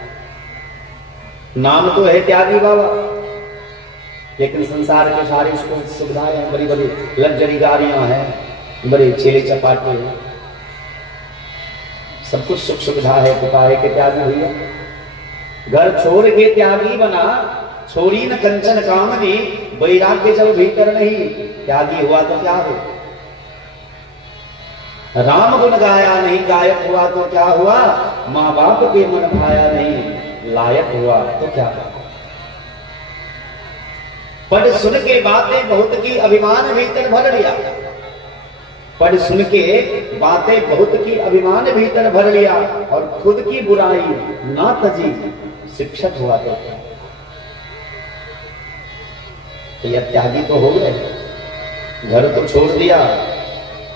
नाम तो है त्यागी बाबा, लेकिन संसार की सारी सुख सुविधाएं हैं। बड़ी बड़ी लग्जरी गाड़ियां हैं, बड़े चेले चपाटे हैं, सब कुछ सुख सुविधा है। तो काहे के त्यागी भैया? घर छोड़ के त्यागी बना, छोड़ी न कंचन कामनी, वैराग्य जब भीतर नहीं, त्यागी हुआ तो क्या हो? राम गुण गाया नहीं, गायक हुआ तो क्या हुआ? माँ बाप के मन भाया नहीं, लायक हुआ तो क्या हुआ? पढ़ सुन के बातें बहुत की, अभिमान भीतर भर लिया। पढ़ सुन के बातें बहुत की, अभिमान भीतर भर लिया, और खुद की बुराई ना तजी, शिक्षक हुआ तो क्या? तो यह त्यागी तो हो गए, घर तो छोड़ दिया,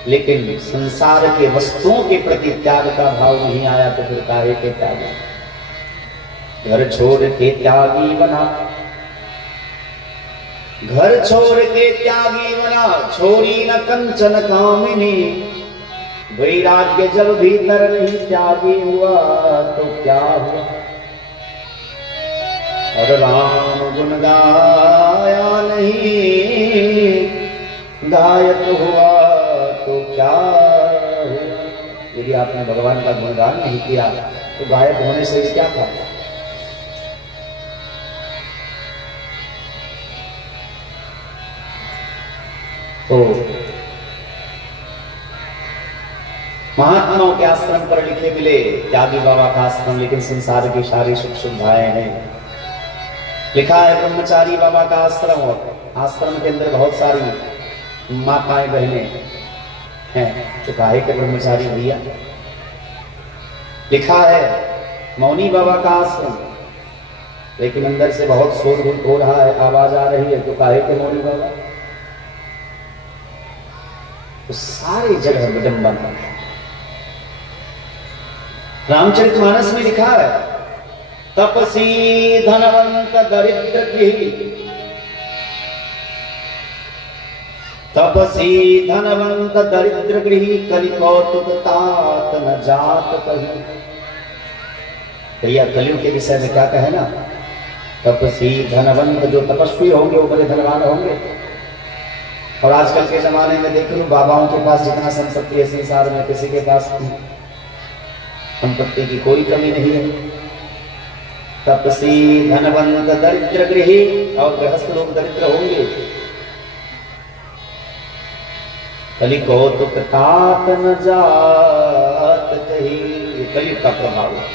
लेकिन संसार के वस्तुओं के प्रति त्याग का भाव नहीं आया, तो फिर काहे के त्यागी? घर छोड़ के त्यागी बना, घर छोड़ के त्यागी बना, छोड़ी न कंचन कामिनी, वैराग्य जब भीतर नहीं, त्यागी हुआ तो क्या हुआ? और राम गुण गाया नहीं, गायक हुआ तो क्या हुआ? यदि आपने भगवान का गुणगान नहीं किया तो गायक होने से क्या था? तो महात्माओं के आश्रम पर लिखे मिले त्यागी बाबा का आश्रम, लेकिन संसार की सारी सुख सुविधाएं हैं। लिखा है ब्रह्मचारी बाबा का आश्रम, और आश्रम के अंदर बहुत सारी माताएं बहनें हैं। तो काहे के ब्रह्मचारी भैया? लिखा है मौनी बाबा का आश्रम, लेकिन अंदर से बहुत शोर हो रहा है, आवाज आ रही है। तो काहे के मौनी बाबा? तो सारी जगह विडंबन है। रामचरितमानस में लिखा है तपसी धनवंत दरिद्र गृही, तपसी धनवंत दरिद्र गृही, कलि कौतुक तात न जात कहीं। भैया कलयुग के विषय में क्या कहे ना, तपसी धनवंत, जो तपस्वी होंगे वो बड़े धनवान होंगे। और आजकल के जमाने में देख लो, बाबाओं के पास जितना संपत्ति है संसार में, किसी के पास संपत्ति की कोई कमी नहीं है। तपसी धनवंत दरिद्र गृही, और गृहस्थ लोग दरिद्र होंगे। कलि कौतुक तात न जात कहीं, कलयुग का प्रभाव है।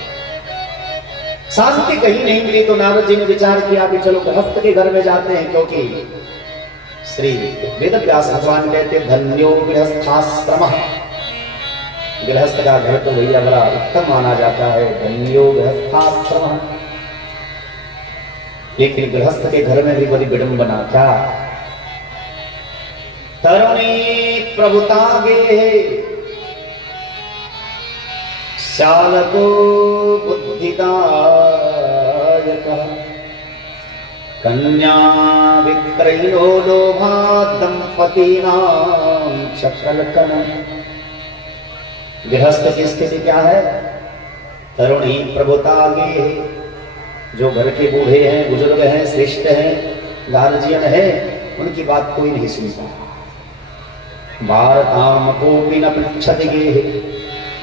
शांति कहीं नहीं मिली तो नारद जी ने विचार किया कि चलो गृहस्थ के घर में जाते हैं, क्योंकि श्री वेद व्यास भगवान कहते धन्यो गृहस्थाश्रम, गृहस्थ का घर तो भैया बड़ा उत्तम माना जाता है, धन्यो गृहस्थाश्रम। लेकिन गृहस्थ के घर में भी बड़ी विडंबना। क्या? तरुणी प्रभुता गे शालको बुद्धिदायक, कन्या विक्रयो लोभा दंपतीनां शकलकन। गृहस्थ की स्थिति क्या है? तरुणी प्रभुता गे, जो घर के बूढ़े हैं, बुजुर्ग हैं, श्रेष्ठ हैं, गार्जियन है, उनकी बात कोई नहीं सुनता। भारताम कोपि न पृच्छति गे,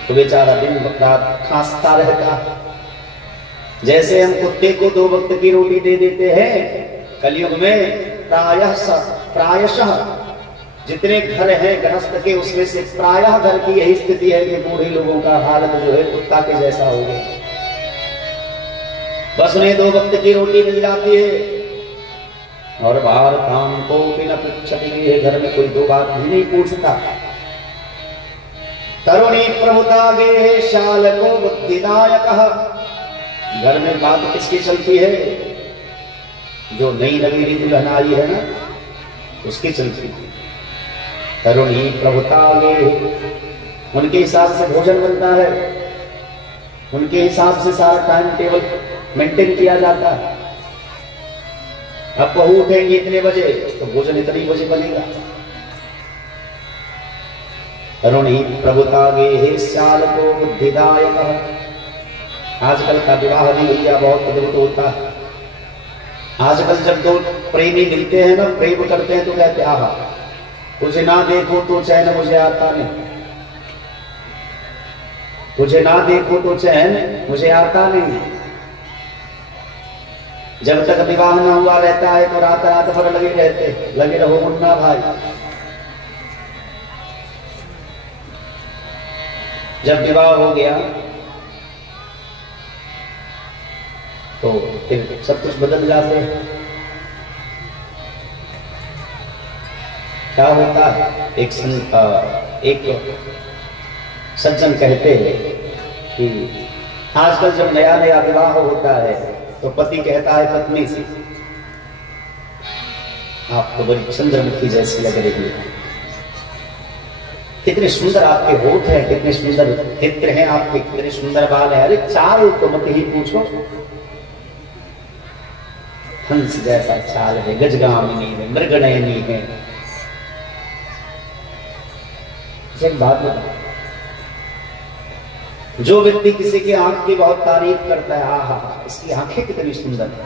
तो बेचारा दिन रात खांसता रहता। जैसे हम कुत्ते को 2 वक्त की रोटी दे देते हैं, कलयुग में प्रायशः जितने घर हैं गृहस्थ के, उसमें से प्रायः घर की यही स्थिति है कि बूढ़े लोगों का हालत जो है कुत्ता के जैसा हो गया। बस उन्हें 2 वक्त की रोटी मिल जाती है, और बाहर काम को बिना पृच्छति है, घर में कोई 2 बात भी नहीं पूछता। तरुणी प्रभुता गे शालको बुद्धिदायक, घर में बात किसकी चलती है? जो नई नवीनी दुल्हन आई है ना, उसकी चलती है। तरुणी प्रभुता गे, उनके हिसाब से भोजन बनता है, उनके हिसाब से सारा टाइम टेबल मेंटेन किया जाता है। अब बहू उठेंगे इतने बजे तो भोजन इतने बजे बनेगा। ऋणी प्रभुतागे हे श्याल को बुद्धिदायक। आजकल का विवाह भी भैया बहुत अद्भुत होता है। आजकल जब दो प्रेमी मिलते हैं ना, प्रेम करते हैं, तो कहते हैं आहा तुझे ना देखो तो चैन मुझे आता नहीं, तुझे ना देखो तो चैन मुझे आता नहीं। जब तक विवाह न हुआ रहता है तो रात रात भर लगे रहो मुन्ना भाई। जब विवाह हो गया तो फिर सब कुछ बदल जाते हैं। क्या होता है, एक सज्जन कहते हैं कि आजकल जब नया नया विवाह होता है तो पति कहता है पत्नी से, आप तो बड़ी चंद्रमुखी जैसी लग रही है, कितने सुंदर आपके होठ हैं, कितने सुंदर नेत्र हैं आपके, कितने सुंदर बाल हैं। अरे चाल तो मत ही पूछो, हंस जैसा चाल है, गजगामिनी है, मृगनयनी है। एक बात बता, जो व्यक्ति किसी की आंख की बहुत तारीफ करता है, आहा इसकी आंखें कितनी सुंदर है,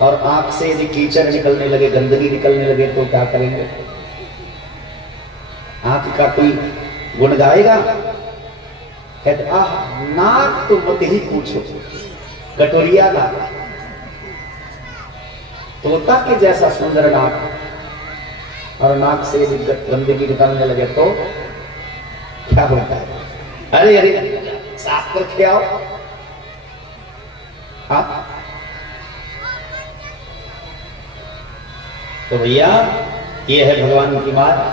और आंख से यदि कीचड़ निकलने लगे, गंदगी निकलने लगे तो क्या करेंगे? आंख का कोई गुण गाएगा? कहते आह नाक तो मत ही पूछो, कटोरिया नाक, तोता के जैसा सुंदर नाक, और नाक से यदि गंदगी निकलने लगे तो क्या होता है? अरे अरे साफ करके आओ। हाँ तो भैया ये है भगवान की माया।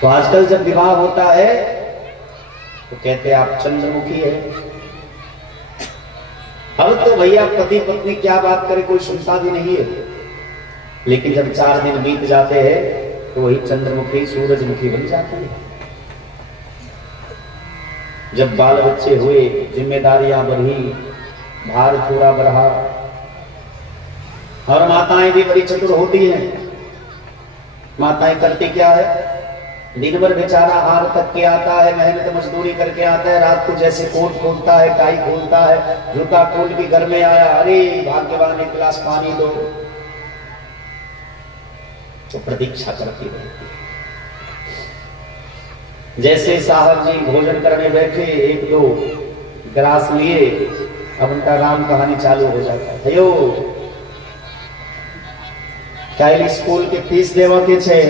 तो आजकल जब विवाह होता है तो कहते हैं आप चंद्रमुखी है। अब तो भैया पति पत्नी क्या बात करे, कोई सुनता भी नहीं है। लेकिन जब 4 दिन बीत जाते हैं तो वही चंद्रमुखी सूरजमुखी बन जाती है। जब बाल बच्चे हुए, जिम्मेदारियां बढ़ी, भार थोड़ा बढ़ा, और माताएं भी बड़ी चतुर होती हैं। माताएं करती क्या है, दिन भर बेचारा हार तक के आता है, मेहनत मजदूरी करके आता है, रात को जैसे कोट खोलता है, टाई खोलता है, जूता खोल के घर में आया, अरे भाग्यवान एक गिलास पानी दो, तो प्रतीक्षा करती रहती है। जैसे साहब जी भोजन करने बैठे, 1-2 गिलास लिए, अब उनका राम कहानी चालू हो जाता है। भयो काल स्कूल के फीस देवा के छे,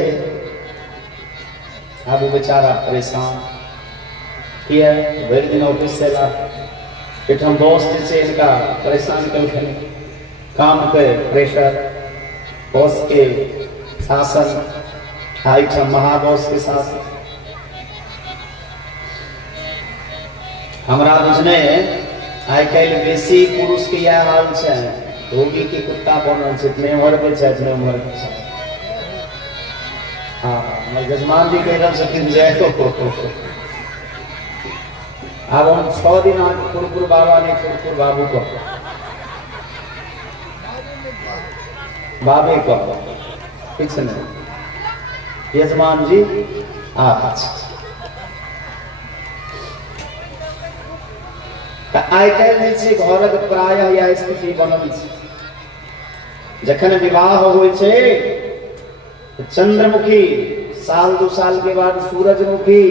अब वो बेचारा परेशान किया, भर दिन ऑफिस से ला हम बॉस से इनका परेशान कर काम के प्रेशर, बॉस के शासन, आइटम महाबॉस के शासन। हमरा बुझने आइ काल्हि बेसी पुरुष के यह हाल छै, रोगी के कुत्ता बनल छै, इतने उम्र पे छै, इतने उम्र पे छै। हाँ हमर जजमान जी कह रहल छथिन जे अब हम 6 दिन कुरकुर बाबा ने कुरकुर बाबू को बाबे को किछु नहीं, यजमान जी आइ काल्हि जे छै घरक प्रायः या स्थिति बनल छै। जखन विवाह होइ छै चंद्रमुखी, 1-2 साल के बाद सूरजमुखी,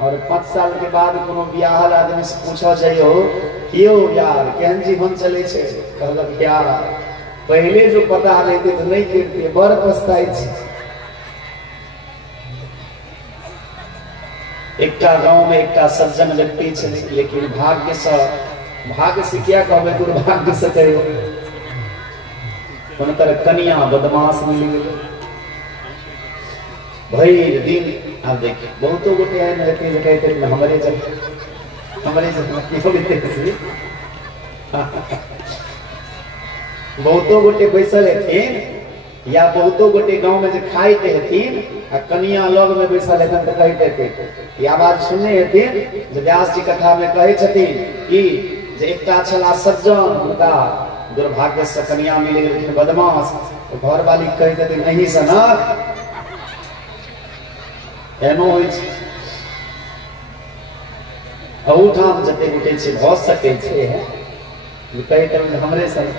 और 5 साल के बाद कोनो बियाहल आदमी से पूछो जाइयो कियो यार केहन जीवन चले छे, कहलक यार पहले जो पता लेते तो नहीं करते, बड़ पछताई छे। एकटा गांव में एकटा सज्जन व्यक्ति छे, लेकिन भाग्य से क्या कहबे, दुर्भाग्य से कहियो हुनकर कन्या बदमाश मिल गेलै। भर दिन आप देखिए बहुतो गोटे एहन रहते जे कहते हैं हमरे बहुतो गोटे बैसल हेथिन, या बहुतो गोटे गांव में जे खाइत हेथिन आ कनिया लग में बैसल हेथिन तो कहते हेथिन, आवाज सुनने हेथिन जे व्यास जी कथा में कहे छथिन कि जे एकटा छला सज्जन, हुनका दुर्भाग्य से कनिया मिल गेलखिन बदमाश, तो घर वाली कह देते नहीं सना एनो होइ छै अहूठाम जते गोटे छै भऽ सकै छै जे कहि देबै हमरे संग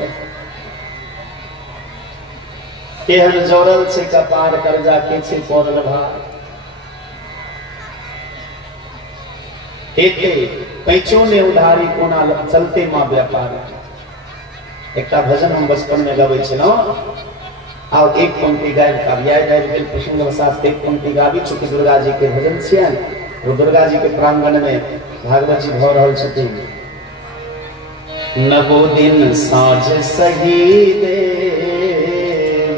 केहन जोड़ल छै कपार कर्जा के छै पड़ल भार एते पैचो ने उधारी कोना चलते माँ व्यापार। एक भजन हम बचपन में गबै छलहुँ और एक पंक्ति गायब कब याद आबि गेल प्रसंगवशात एक पंक्ति गाबी चूँकि दुर्गा जी के भजन छियनि वो दुर्गा जी के प्रांगण में भागवत जी भऽ रहल छथिन। नवो दिन साँझ सही देव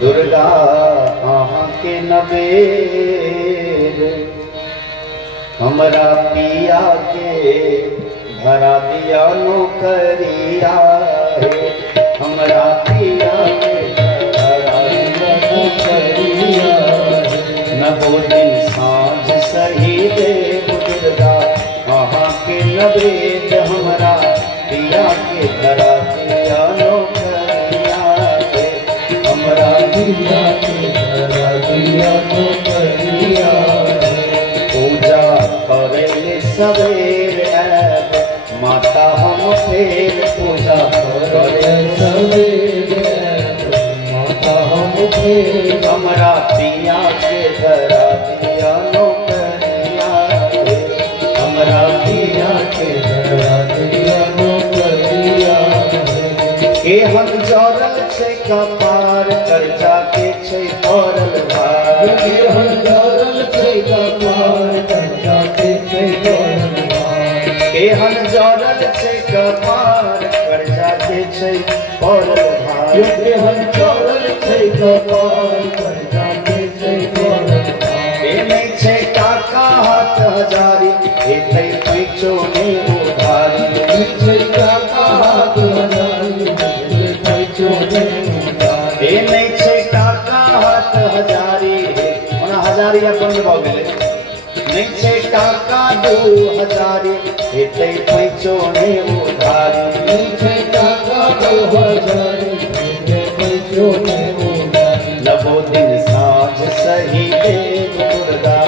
दुर्गा अहाँ के नवेद हमरा पिया के धरा दिया नौकरिया हमरा पिया के धरा दिया नौकरिया नवो दिन साँझ सही देव दुर्गा अहाँ के नवेद हमरा पिया के धरा दिया नौकरिया हमरा पिया के धरा दिया नौकरिया। पूजा करे सवेर माता हम फेर पूजा करे सवेर माता हम फेर हमरा पिया के धरा दिया नौकरिया हमरा पिया के धरा दिया नौकरिया। एहन जड़ल छै कपार कर्जा के छै पड़ल भार एहन जड़ल छै कपार कर्जा के छै पड़ल भार एहन जड़ल छै कपार कर्जा के छै पड़ल भार एहन जड़ल छै कपार कर्जा के छै पड़ल भार ए नै छै टाका हाथ हजारी ए थै पैचो ने उधारी नै छै टाका हाथ हजारी ए पैचो ने उधारी ए नै छै टाका हाथ हजारी ओना हजारी अपन भऽ गेलै नै छै टाका 2000 हेतै पैचो ने उधारी नै छै टाका 2000 हेतै पैचो ने उधारी। नवो दिन साँझ सही देव दुर्गा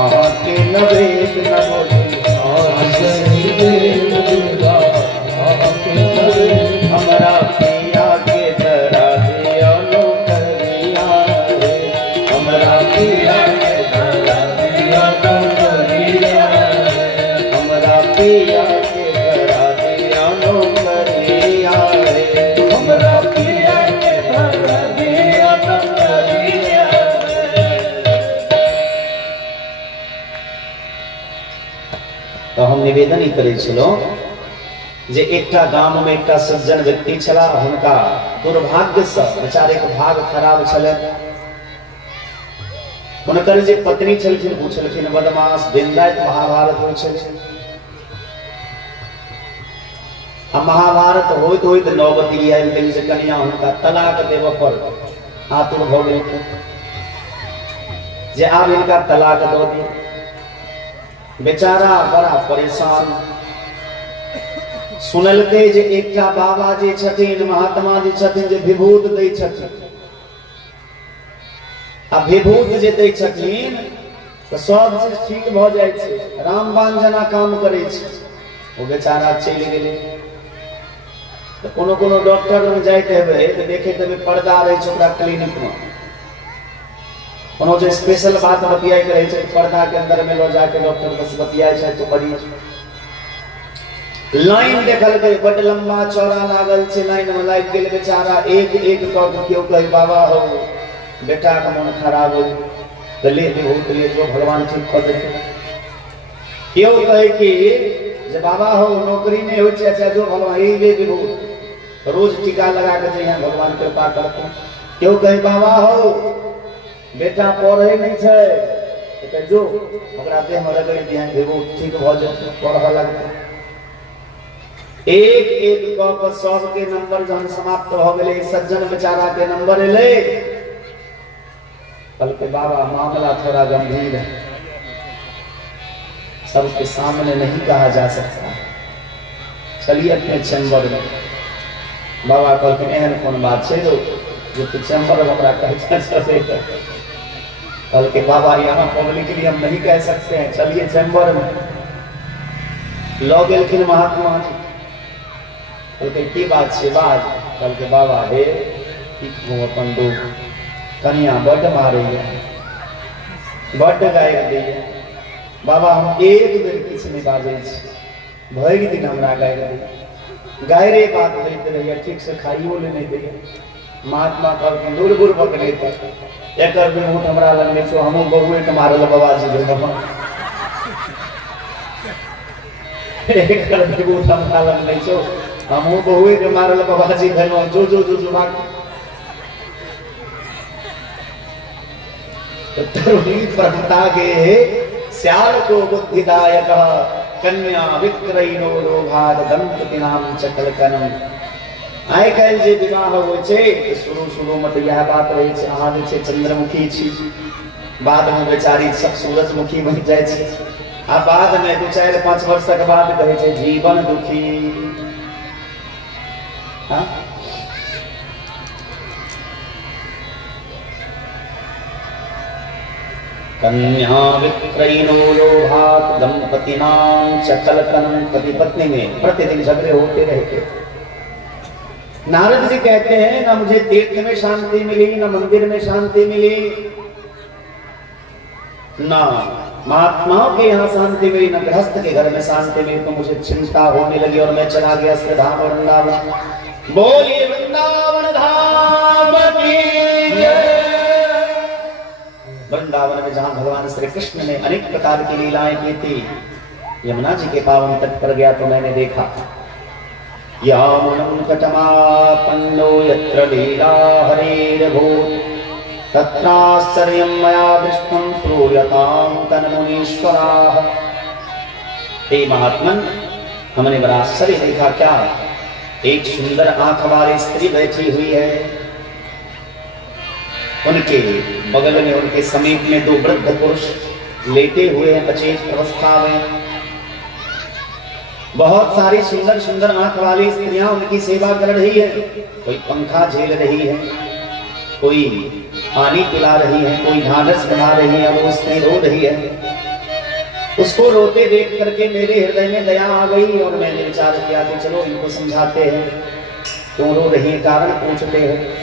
अहाँ के नवेद नवो दिन साँझ सही देव दुर्गा अहाँ के नवेद हमरा पिया के धरा दिया नौकरिया हमरा पिया के धरा दिया नौकरिया हमरा पिया के धरा दिया नौकरिया हमरा पिया के धरा दिया नौकरिया। तो हम निवेदन ही करै छलहुँ जे एकटा गाम में एकटा सज्जन व्यक्ति छला हुनका दुर्भाग्य से बेचारे के भाग खराब छलनि। हुनकर जे पत्नी छलखिन ओ छलखिन बदमाश दिनरात महाभारत होइ छलै आ महाभारत होइत होइत नौबती आबि गेल जे कन्या हुनका तलाक देबऽ पर आतुर भऽ गेलखिन जे आब हिनका तलाक दऽ दी। बेचारा बड़ा परेशान सुनलकै जे एकटा बाबा जे छथिन महात्मा जे छथिन जे विभूत दै छथिन आ विभूत जे दै छथिन तऽ सब चीज ठीक भऽ जाइ छै रामबाण जेना काम करै छै। ओ बेचारा चलि गेलै तऽ कोनो कोनो डॉक्टर लग जाइत हेबै तऽ देखैत हेबै पर्दा रहै छै ओकरा क्लिनिक में कोनो जे स्पेशल बात बतियाइत रहै छै पर्दा के अंदर में लऽ जाके डॉक्टर बस बतियाइ छै तो मरीज लाइन देखल गई बड़ लंबा चौड़ा लागल छै लाइन में लागि गेल बेचारा एक एक कऽ केओ कहे बाबा हो बेटा का मन खराब हो तो ले बहुत ले जो भगवान ठीक कर देते केओ कहे कि जे बाबा हो नौकरी नहीं हो अच्छा जो भगवान यही ले बहुत रोज टीका लगा के जे यहाँ भगवान कृपा करते केओ कहे बाबा हो बेटा पढ़े नहीं छै तो जो ओकरा देह में रगड़ी दिया बहुत ठीक भ जाते पढ़ लगते। एक एक कऽ सबके नंबर जहन समाप्त हो गए सज्जन बेचारा के नंबर एले कल के बाबा मामला थोड़ा गंभीर है सबके सामने नहीं कहा जा सकता चलिए अपने चैम्बर में बाबा कहलखिन एहन कोन बात छै जो तू चैम्बर में हमरा कहता चले कल के बाबा यहाँ पब्लिक लिए हम नहीं कह सकते हैं, चलिए चैम्बर में। लौ गेलखिन महात्मा जी, कहते की बात से बात। कल के बाबा हे अपन दो कनिया बड मारे बड गायर दैया बाबा, हम एक बेर किछ नहीं बाजै छी, भरि दिन हमरा गायर दैया, गायरे बात होइत रहैया, ठीक से खाइयो ले नहीं दैया। महात्मा कहलखिन दूर दूर पकड़े एकर भी मुँह हमरा लग नहीं छो, हमहूँ बहुए के मारल बाबाजी भेल, एकर भी मुँह हमरा लग नहीं छो, हमहूँ बहुए के मारल बाबाजी भेल, जो जो जो जो बात तरुणी प्रभुता के श्याल को बुद्धिदायक कन्या विक्रयिनो लोभाद दंपति नाम चकलकनम। आइ काल्हि जे विवाह होइ छै शुरू में तो यह बात रहे छै, अहाँ जे छै चंद्रमुखी छी, बाद में बेचारी सब सूरजमुखी बन जाय छै, आ बाद में 2-4-5 वर्षक बाद कहे छै जीवन दुखी। हाँ? कन्या विक्रयिनो लोभात दंपति नाम चकलकनम। पति पत्नी में प्रतिदिन झगड़े होते रहते। नारद जी कहते हैं ना मुझे तीर्थ में शांति मिली, ना मंदिर में शांति मिली, ना महात्माओं के यहाँ शांति मिली, ना गृहस्थ के घर में शांति मिली। तो मुझे चिंता होने लगी और मैं चला गया श्रीधाम वृंदावन। बोलिए वृंदावन धाम की जय। वृंदावन में जहां भगवान श्री कृष्ण ने अनेक प्रकार की लीलाएं की थी, यमुना जी के पावन तट पर गया तो मैंने देखा यामुनं कटमापन्नो यत्र लीला हरेर्भूत् तत्राश्चर्यं मया दृष्टं श्रूयतां तन्मुनीश्वराः। हे महात्मन, हमने बड़ा आश्चर्य देखा। क्या? एक सुंदर आंख वाली स्त्री बैठी हुई है, उनके बगल में उनके समीप में 2 वृद्ध पुरुष लेटे हुए हैं अचेत अवस्था में। बहुत सारी सुंदर सुंदर आंख वाली स्त्रियां उनकी सेवा कर रही है। कोई पंखा झेल रही है, कोई पानी पिला रही है, कोई ढांढस बना रही है, वो स्त्री रो रही है। उसको रोते देख करके मेरे हृदय में दया आ गई और मैंने विचार किया कि चलो इनको समझाते हैं, क्यों रो रही है, कारण पूछते हैं।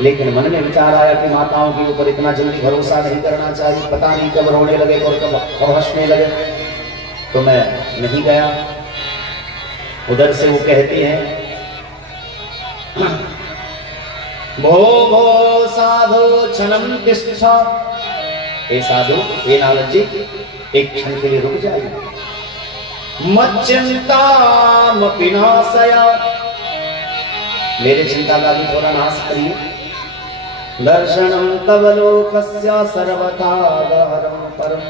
लेकिन मन में विचार आया कि माताओं के ऊपर इतना जल्दी भरोसा नहीं करना चाहिए, पता नहीं कब रोने लगे और कब हंसने लगे। तो मैं नहीं गया। उधर से वो कहती हैं भो भो साधु क्षणम तिष्ठा। हे साधु, हे नारद जी, एक क्षण के लिए रुक जाइए। मच्चिंतामपि नाशया, मेरे चिंता का भी थोड़ा नाश करिए। दर्शनम तव लोकस्य सर्वथा गहरम परम।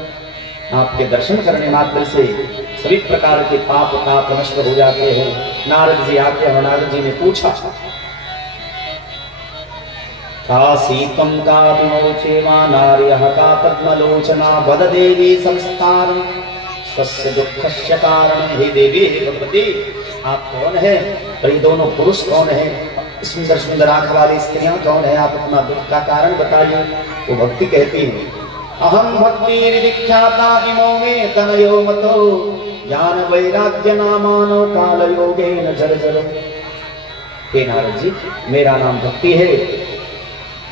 आपके दर्शन करने मात्र से सभी प्रकार के पाप ताप नष्ट हो जाते हैं। नारद जी आते हैं, नारद जी ने पूछा काशीतम का विमोचेवा नार्यः का पद्मलोचना वद देवी संस्कारं स्वस्य दुःखस्य कारणं। हे देवी, हे भगवती, आप कौन है? और ये दोनों पुरुष कौन है? सुंदर सुंदर आंख वाली स्त्रियां कौन है? आप अपना दुख का कारण बताइए। वो भक्ति कहती है अहम भक्ति विख्याता इमो में तनयो मतो ज्ञान वैराग्य नामानो काल योगेन जर्जरो। हे नारद जी, मेरा नाम भक्ति है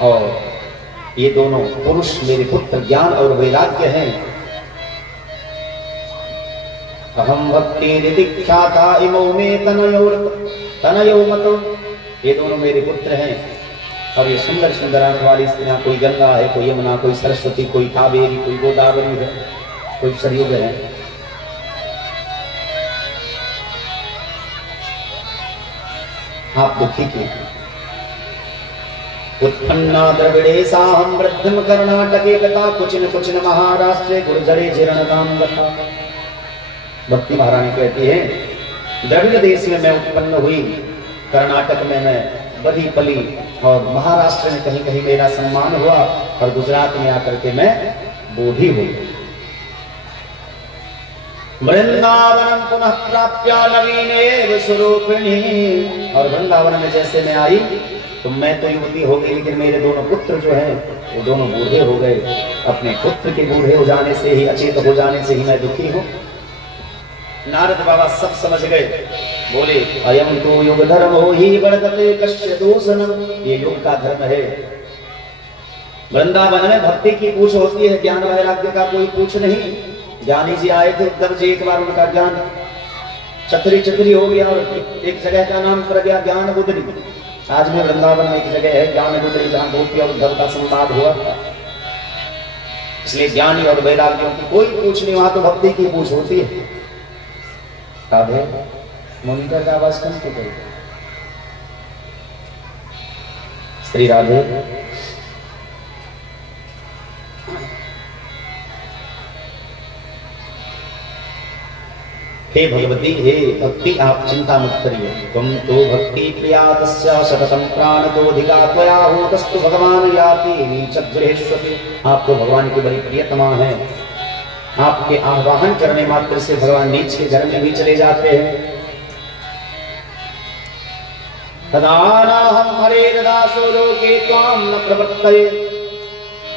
और ये दोनों पुरुष मेरे पुत्र ज्ञान और वैराग्य हैं। अहम भक्ति विख्याता इमो में तनयो मतो, ये दोनों मेरे पुत्र हैं। और ये सुंदर सुंदर आंख वाली स्त्रियां, कोई गंगा है, कोई यमुना, कोई सरस्वती, कोई कावेरी, कोई गोदावरी है, कोई सरयुग है। आप दुखी क्यों? उत्पन्ना द्रविड़े साहम वृद्धम कर्णाटके कथा कुचिन महाराष्ट्रे गुर्जरे जीर्णकाम कथा। भक्ति महारानी कहती है द्रविड़ देश में मैं उत्पन्न हुई, कर्नाटक में मैं बड़ी पली और महाराष्ट्र में कहीं कहीं मेरा सम्मान हुआ और गुजरात में आकर के मैं बूढ़ी हुई। वृंदावनम पुनः प्राप्य नवीनेव स्वरूपिणी। और वृंदावन में जैसे मैं आई तो मैं तो युवती हो गई, लेकिन मेरे दोनों पुत्र जो हैं वो दोनों बूढ़े हो गए। अपने पुत्र के बूढ़े हो जाने से ही, अचेत हो जाने से ही मैं दुखी हूँ। नारद बाबा सब समझ गए, बोले अयम तो युग धर्म हो ही वर्तते कश्य दूषणम। ये युग का धर्म है। वृंदावन में भक्ति की पूछ होती है, ज्ञान वैराग्य का कोई पूछ नहीं। ज्ञानी जी आए थे उद्धव जी, एक बार उनका ज्ञान चतरी चतरी हो गया और एक जगह का नाम पड़ गया ज्ञान गुदरी। आज में वृंदावन में एक जगह है ज्ञान गुदरी, जहां गोपी और उद्धव का संवाद हुआ था। इसलिए ज्ञानी और वैराग्यों की कोई पूछ नहीं, वहां तो भक्ति की पूछ होती है। राधे मॉनिटर का आवाज कम क्यों करेगा? श्री राधे। हे भगवती, हे भक्ति, आप चिंता मत करिए। तुम तो भक्ति प्रिया तस्या सततम प्राण दोधिका त्वया होतस्तु भगवान याति नीचग्रहेष्वति। आप तो भगवान की बड़ी प्रियतमा है। आपके आह्वान करने मात्र से भगवान नीच के घर में भी चले जाते हैं। तदानाहम हरेर्दासो लोके त्वाम न प्रवर्तये।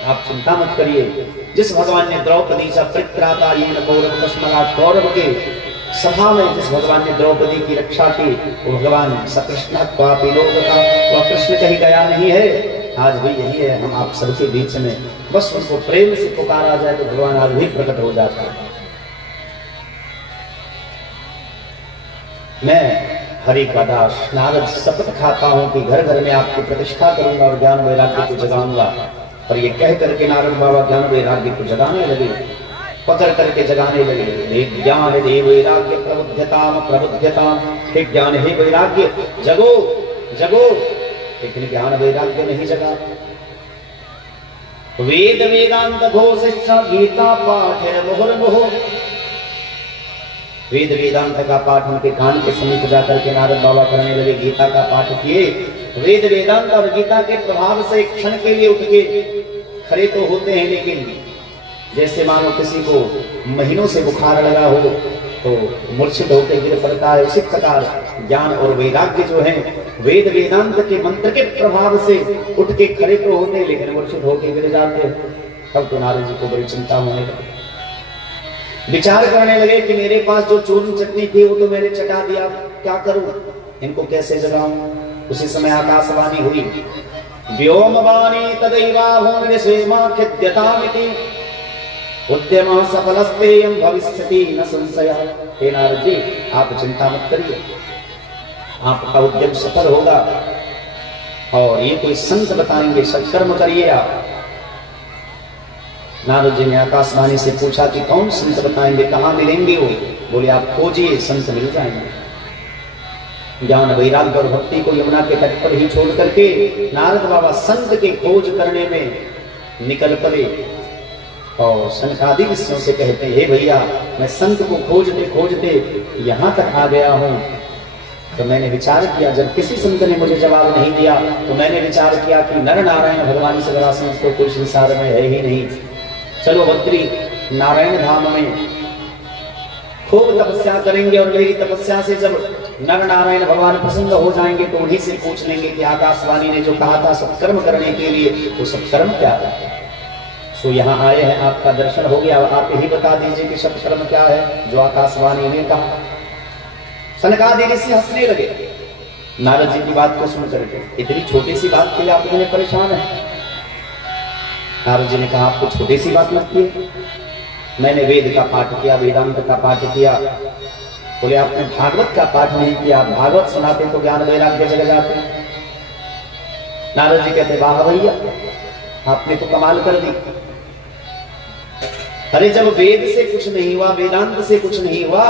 आप चिंता मत करिए। जिस भगवान ने द्रौपदी सा परित्राता येन कौरव कस्मलात् कौरव के सभा में जिस भगवान ने द्रौपदी की रक्षा की, वो भगवान सकृष्ण क्वापि लोकता, वह कृष्ण कहीं गया नहीं है। आज भी यही है, हम आप सबके बीच में बस उनको प्रेम से पुकारा जाए तो भगवान आज भी प्रकट हो जाता है। मैं हरि का दास नारद शपथ खाता हूं कि घर घर में आपकी प्रतिष्ठा करूंगा और ज्ञान वैराग्य को जगाऊंगा। और ये कह करके नारद बाबा ज्ञान वैराग्य को जगाने लगे, पकड़ करके जगाने लगे। हे ज्ञान हे वैराग्य प्रबुद्धताम प्रबुद्धताम। हे ज्ञान हे वैराग्य जगो जगो। लेकिन ज्ञान वैराग्य नहीं जगा। वेद वेदांत घोष गीता पाठ है मुहुर्मुहु। वेद वेदांत का पाठ उनके कान के समीप जाकर के नारद बाबा करने लगे। गीता का पाठ किए। वेद वेदांत और गीता के प्रभाव से क्षण के लिए उठ के खड़े तो होते हैं, लेकिन जैसे मानो किसी को महीनों से बुखार लगा हो तो मूर्छित होकर गिर पड़ता है, उसी प्रकार ज्ञान और वैराग्य जो है वेद वेदांत के मंत्र के प्रभाव से उठ के खड़े तो होते हैं, लेकिन मूर्छित होकर गिर जाते हैं। तब तो नारद जी को बड़ी चिंता होने लगी। विचार करने लगे कि मेरे पास जो चूर्ण चटनी थी वो तो मैंने चटा दिया, क्या करूं, इनको कैसे जगाऊं। उसी समय आकाशवाणी हुई, व्योमवाणी तदैवा भूमिर्षेमा खिद्यतामिति उद्यम सफलस्तेयं भविष्यति न संशयः। हे नारद जी, आप चिंता मत करिए, आपका उद्यम सफल होगा। और ये कोई संत बताएंगे, सत्कर्म करिए आप। नारद जी ने आकाशवाणी से पूछा कि कौन संत बताएंगे, कहाँ मिलेंगे वो? बोले आप खोजिए, संत मिल जाएंगे। ज्ञान वैराग्य और भक्ति को यमुना के तट पर ही छोड़ करके नारद बाबा संत के खोज करने में निकल पड़े। और सनकादि ऋषियों से कहते, हे भैया, मैं संत को खोजते खोजते यहाँ तक आ गया हूँ। तो मैंने विचार किया, जब किसी संत ने मुझे जवाब नहीं दिया तो मैंने विचार किया कि नर नारायण भगवान से बड़ा संत तो कोई संसार में है ही नहीं। चलो बद्री नारायण धाम में खूब तपस्या करेंगे और मेरी तपस्या से जब नर नारायण भगवान प्रसन्न हो जाएंगे तो उन्हीं से पूछ लेंगे कि आकाशवाणी ने जो कहा था सत्कर्म करने के लिए, वो सत्कर्म क्या है। सो यहाँ आए हैं, आपका दर्शन हो गया, आप ही बता दीजिए कि सत्कर्म क्या है जो आकाशवाणी ने कहा। सनकादि ऋषि हंसने लगे नारद जी की बात को सुन करके। इतनी छोटी सी बात के लिए आप इतने परेशान हैं? नारद जी ने कहा, आपको छोटी सी बात लगती है? मैंने वेद का पाठ किया, वेदांत का पाठ किया। बोले आपने भागवत का पाठ नहीं किया, भागवत सुनाते तो ज्ञान वैराग्य जग जाते। नारद जी कहते, वाह भैया, आपने तो कमाल कर दी। अरे जब वेद से कुछ नहीं हुआ, वेदांत से कुछ नहीं हुआ,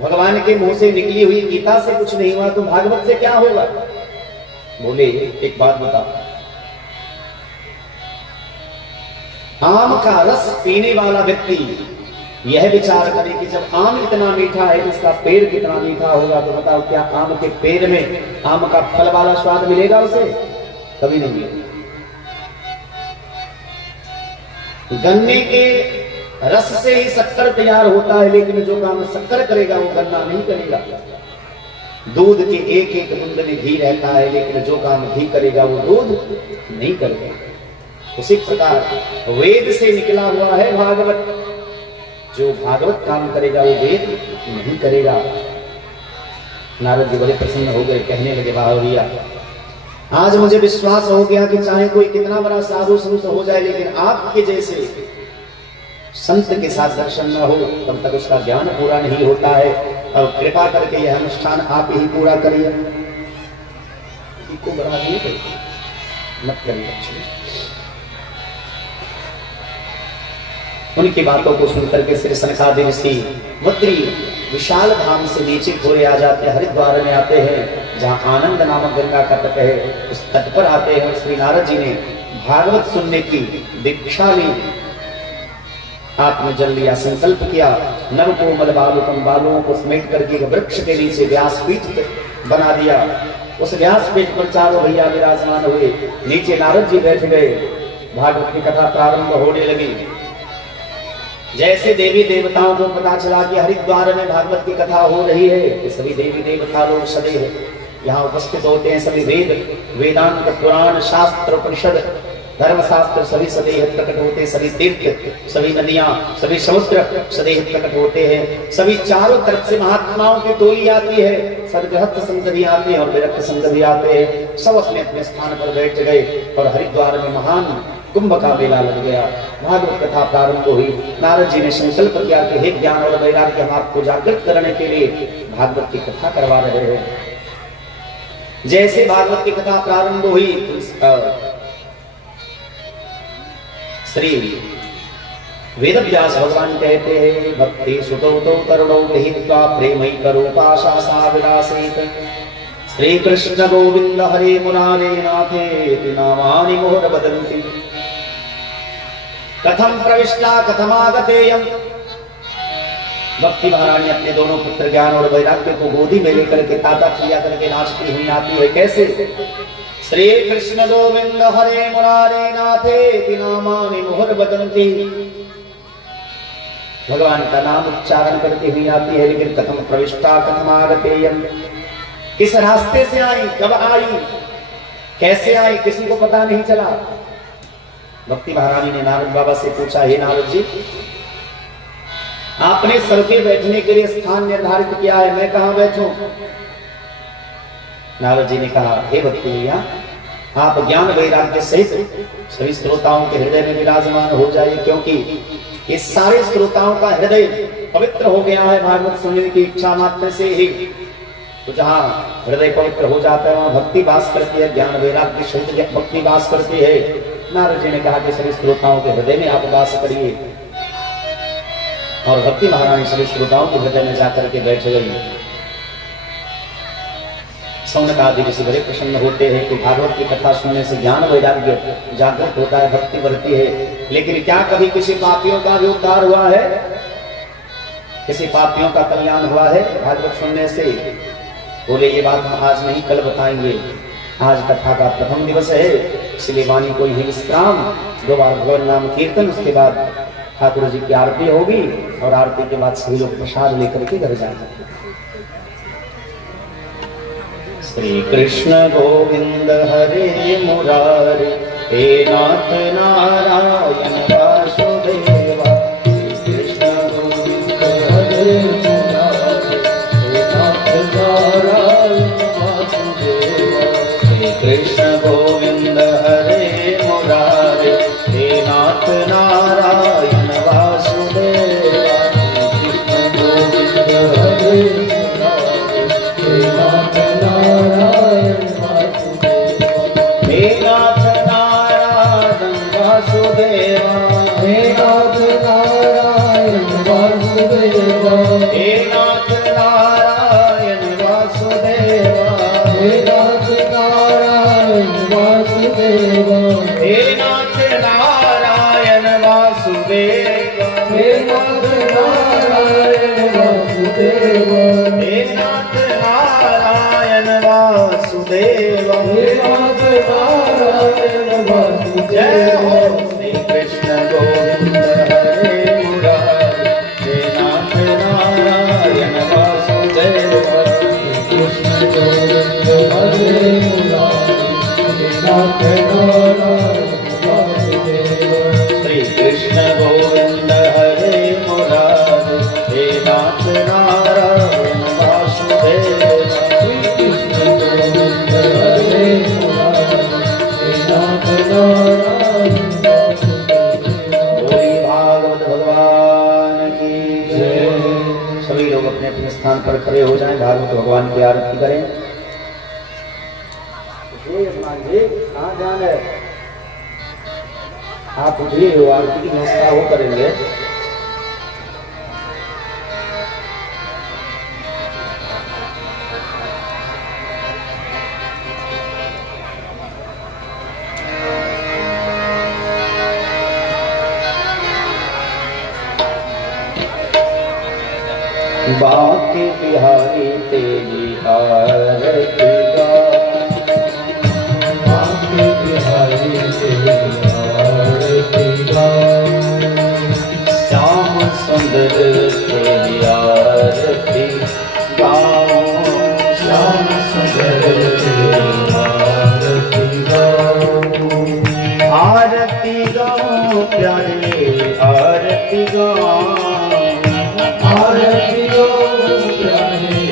भगवान के मुंह से निकली हुई गीता से कुछ नहीं हुआ, तो भागवत से क्या होगा? बोले एक बात बता, आम का रस पीने वाला व्यक्ति यह विचार करे कि जब आम इतना मीठा है, इसका पेड़ कितना मीठा होगा, तो बताओ क्या आम के पेड़ में आम का फल वाला स्वाद मिलेगा उसे? कभी नहीं मिलेगा। गन्ने के रस से ही शक्कर तैयार होता है, लेकिन जो काम शक्कर करेगा वो गन्ना नहीं करेगा। दूध के एक एक बूंद में घी रहता है, लेकिन जो काम घी करेगा वो दूध नहीं करेगा। उसी प्रकार वेद से निकला हुआ है भागवत, जो भागवत काम करेगा वो वेद नहीं करेगा। नारद जी बड़े प्रसन्न हो गए, कहने लगे वाह भैया, आज मुझे विश्वास हो गया कि चाहे कोई कितना बड़ा साधु संत हो जाए, लेकिन आपके जैसे संत के साथ दर्शन न हो तब तक उसका ज्ञान पूरा नहीं होता है। और कृपा करके यह अनुष्ठान आप ही पूरा करिए, को बढ़ा दिए मत करिए। उनकी बातों को सुनकर के श्री सनकादिक ऋषि बद्री विशाल धाम से नीचे घोड़े आ जाते हैं, हरिद्वार में आते हैं, जहाँ आनंद नामक गंगा का तट है, उस तट पर आते हैं। श्री नारद जी ने भागवत सुनने की दीक्षा ली, हाथ में जल लिया, संकल्प किया, नव कोमल बालुकम, बालुओं को समेट करके वृक्ष के नीचे व्यासपीठ बना दिया। उस व्यासपीठ पर चारों भैया विराजमान हुए, नीचे नारद जी बैठ गए। भागवत की कथा प्रारंभ होने लगी। जैसे देवी देवताओं को पता चला कि हरिद्वार में भागवत की कथा हो रही है, कि सभी देवी देवता लोग सदैव यहाँ उपस्थित होते हैं। सभी वेद, वेदांत, पुराण, शास्त्र, उपनिषद, धर्मशास्त्र सभी सदैव प्रकट होते हैं। सभी तीर्थ, सभी नदियां, सभी समुद्र सदैव प्रकट होते हैं। सभी चारों तरफ से महात्माओं की टोली आती है, सदगृहस्थ संत भी आते हैं और विरक्त संत भी आते हैं। सब अपने अपने स्थान पर बैठ गए और हरिद्वार में महान कुंभ का मेला लग गया। भागवत कथा प्रारंभ हुई। नारद जी ने संकल्प किया कि हे ज्ञान और वैराग्य, हम आपको जागृत करने के लिए भागवत की कथा करवा रहे हैं। जैसे भागवत की कथा प्रारंभ हुई, श्री वेद व्यास भगवान कहते हैं, भक्ति सुतो तो करुणो विहित्वा प्रेमैकरूपाशा सा विलासेत, श्री कृष्ण गोविंद हरे मुरारे नाथेति नामानि मोहर बदन्ति, कथम प्रविष्टा कथमागतेयम। भक्ति महारानी अपने दोनों पुत्र ज्ञान और वैराग्य को गोदी में लेकर के ताता चिया करके नाचती हुई आती है। कैसे? श्री कृष्ण गोविंद हरे मुरारे नाथेति नामानि मुहुर बदन्ति, भगवान का नाम उच्चारण करती हुई आती है। लेकिन कथम प्रविष्टा कथमागतेयम, किस रास्ते से आई, कब आई, कैसे आई, किसी को पता नहीं चला। भक्ति महारानी ने नारद बाबा से पूछा, हे नारद जी, आपने सबके बैठने के लिए स्थान निर्धारित किया है, मैं कहां बैठूं? नारद जी ने कहा, हे भक्ति भैया, आप ज्ञान वैराग्य सहित सभी श्रोताओं के हृदय में विराजमान हो जाइए, क्योंकि ये सारे श्रोताओं का हृदय पवित्र हो गया है भागवत सुनने की इच्छा मात्र से ही। तो जहाँ हृदय पवित्र हो जाता है वहां भक्ति वास करती है, ज्ञान वैराग्य सहित भक्ति वास करती है। नारद जी ने कहा कि सभी श्रोताओं के हृदय में आप वास करिए, और भक्ति महारानी सभी श्रोताओं के हृदय में जाकर के बैठ गई। सौनक आदि ऋषि बड़े प्रसन्न होते हैं कि भागवत की कथा सुनने से ज्ञान वैराग्य जागृत होता है, भक्ति बढ़ती है। लेकिन क्या कभी किसी पापियों का भी उद्धार हुआ है? किसी पापियों का कल्याण हुआ है भागवत सुनने से? बोले ये बात हम आज नहीं, कल बताएंगे। आज कथा का प्रथम दिवस है, इसलिए वाणी को यही विश्राम, 2 बार भगवान नाम कीर्तन, उसके बाद ठाकुर जी की आरती होगी और आरती के बाद सभी लोग प्रसाद लेकर के घर जाएंगे। श्री कृष्ण गोविंद हरे मुरारे, हे नाथ नारायण वासुदेवा, श्री कृष्ण गोविंद हरे मुरारे, हे नाथ नारायण वासुदेवा, श्री कृष्ण गोविंद हरे मुरारे, हे नाथ नारायण वासुदेवा, श्री कृष्ण गोविंद हरे मुरारे, हे नाथ नारायण वासुदेवा, हे नाथ नारायण वासुदेवा, हे नाथ नारायण वासुदेवा, हे नाथ नारायण वासुदेवा, हे नाथ नारायण वासुदेवा, हे नाथ नारायण वासुदेवा, हे नाथ नारायण वासुदेवा, हे नाथ नारायण वासुदेवा, हे नाथ नारायण वासुदेवा। जय हो श्री कृष्ण गोविंद हरे मुरारे। बोली भागवत भगवान की जय। सभी लोग अपने अपने स्थान पर खड़े हो जाएं, भागवत भगवान की आरती करें। कहाँ ध्यान है? आप उठिए, हो आरती की व्यवस्था वो करेंगे। बाके बिहारी तेरी आरती बाके बिहारी तेरी आरती श्याम सुंदर तेरी आरती गाओ, श्याम सुंदर तेरी आरती आरती गाओ प्यारे आरती गाओ, आरती प्यारे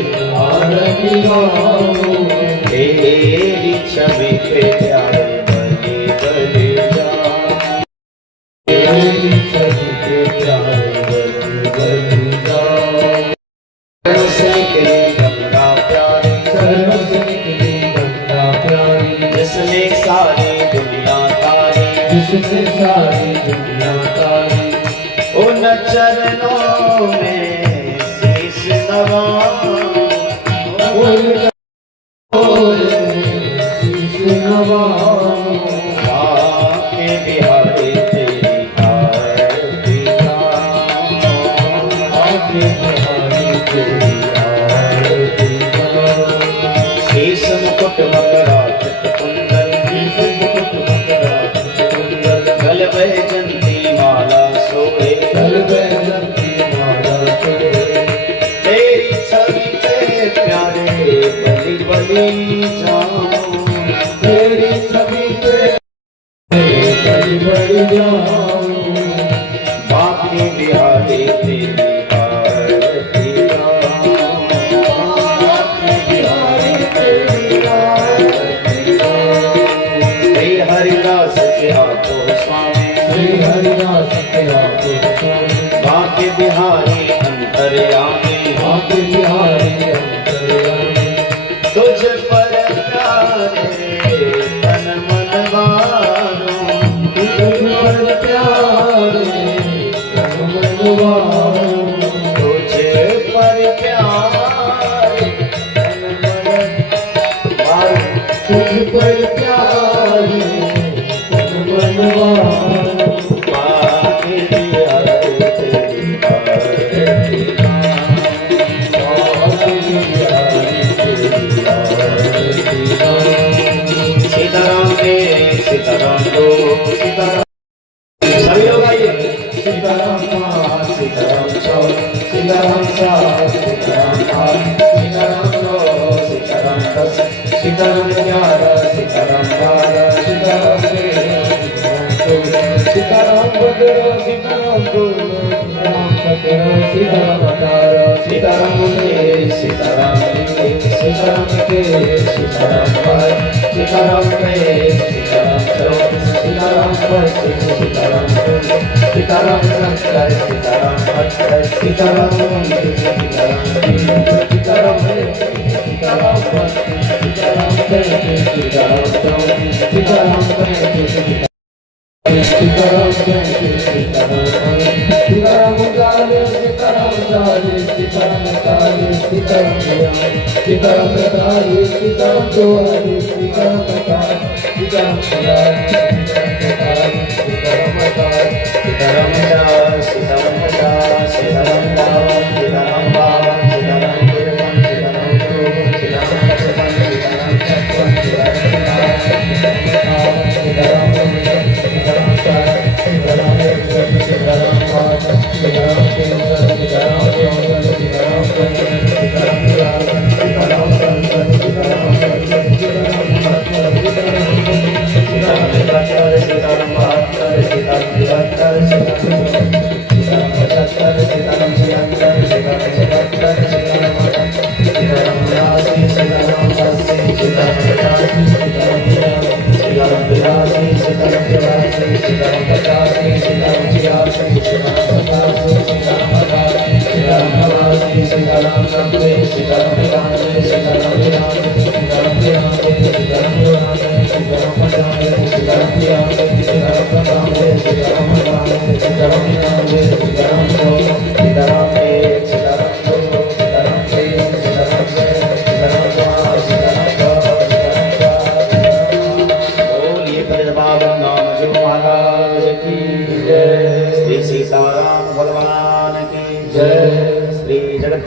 आरती तेरी छवि पे प्यारे बलि बलि जाओ, तेरी छवि पे प्यारे बलि बलि जाओ। शरण से तेरी गंगा प्यारी, शरण से तेरी गंगा प्यारी, जिसने सारी दुनिया तारी, जिसने सारी दुनिया तारी। उन चरणों में शीश नवाओ, शीश नवाओ। बाके बिहारी तेरी आरती गाओ, बाके बिहारी तेरी आरती गाओ। शीश मुकुट मकराचित कुंडल, शीश मुकुट मकराचित कुंडल, गल वैजंती माला सोहे, गल वैजंती माला सोहे। तेरी छवि पे प्यारे बलि बलि जाओ, तेरी छवि पे बलि बलि जाओ। बाके बिहारी तेरी आरती गाओ, बाके बिहारी तेरी आरती गाओ। श्री हरिदास के आपो स्वामी, श्री हरिदास के आपो स्वामी, बाके बिहारी अंतर्यामी, बाके बिहारी अंतर्यामी। तुझ पर प्यारे तन मन वारो, तुझ पर प्यारे तन मन वारो। तुझ पर प्यारे तन मन वारो, तुझ पर प्यारे तन मन वारो। बाके बिहारी तेरी आरती बाके बिहारी तेरी आरती गाओ। सीताराम के सीताराम दो सीताराम, सभी लोग आइए। सीताराम पाँच, सीताराम छः, सीताराम सात, सीताराम आठ, सीताराम नौ, सीताराम 10, सीताराम 11, सीताराम 12, सीताराम 13, सीताराम 14, सीताराम 15, सीताराम 16, सीताराम 17, सीताराम 19, सीताराम 20, सीताराम 21, सीताराम 22, सीताराम 23, सीताराम 24, सीताराम 25, सीताराम 26, सीताराम 27, सीताराम 28, सीताराम 29, सीताराम 30, सीताराम 31, सीताराम 32, सीताराम 33, सीताराम 34, सीताराम 35, सीताराम 36, सीताराम 39, सीताराम 40, सीताराम 41, सीताराम 42, सीताराम 43, सीताराम 44, सीताराम 45, सीताराम 46,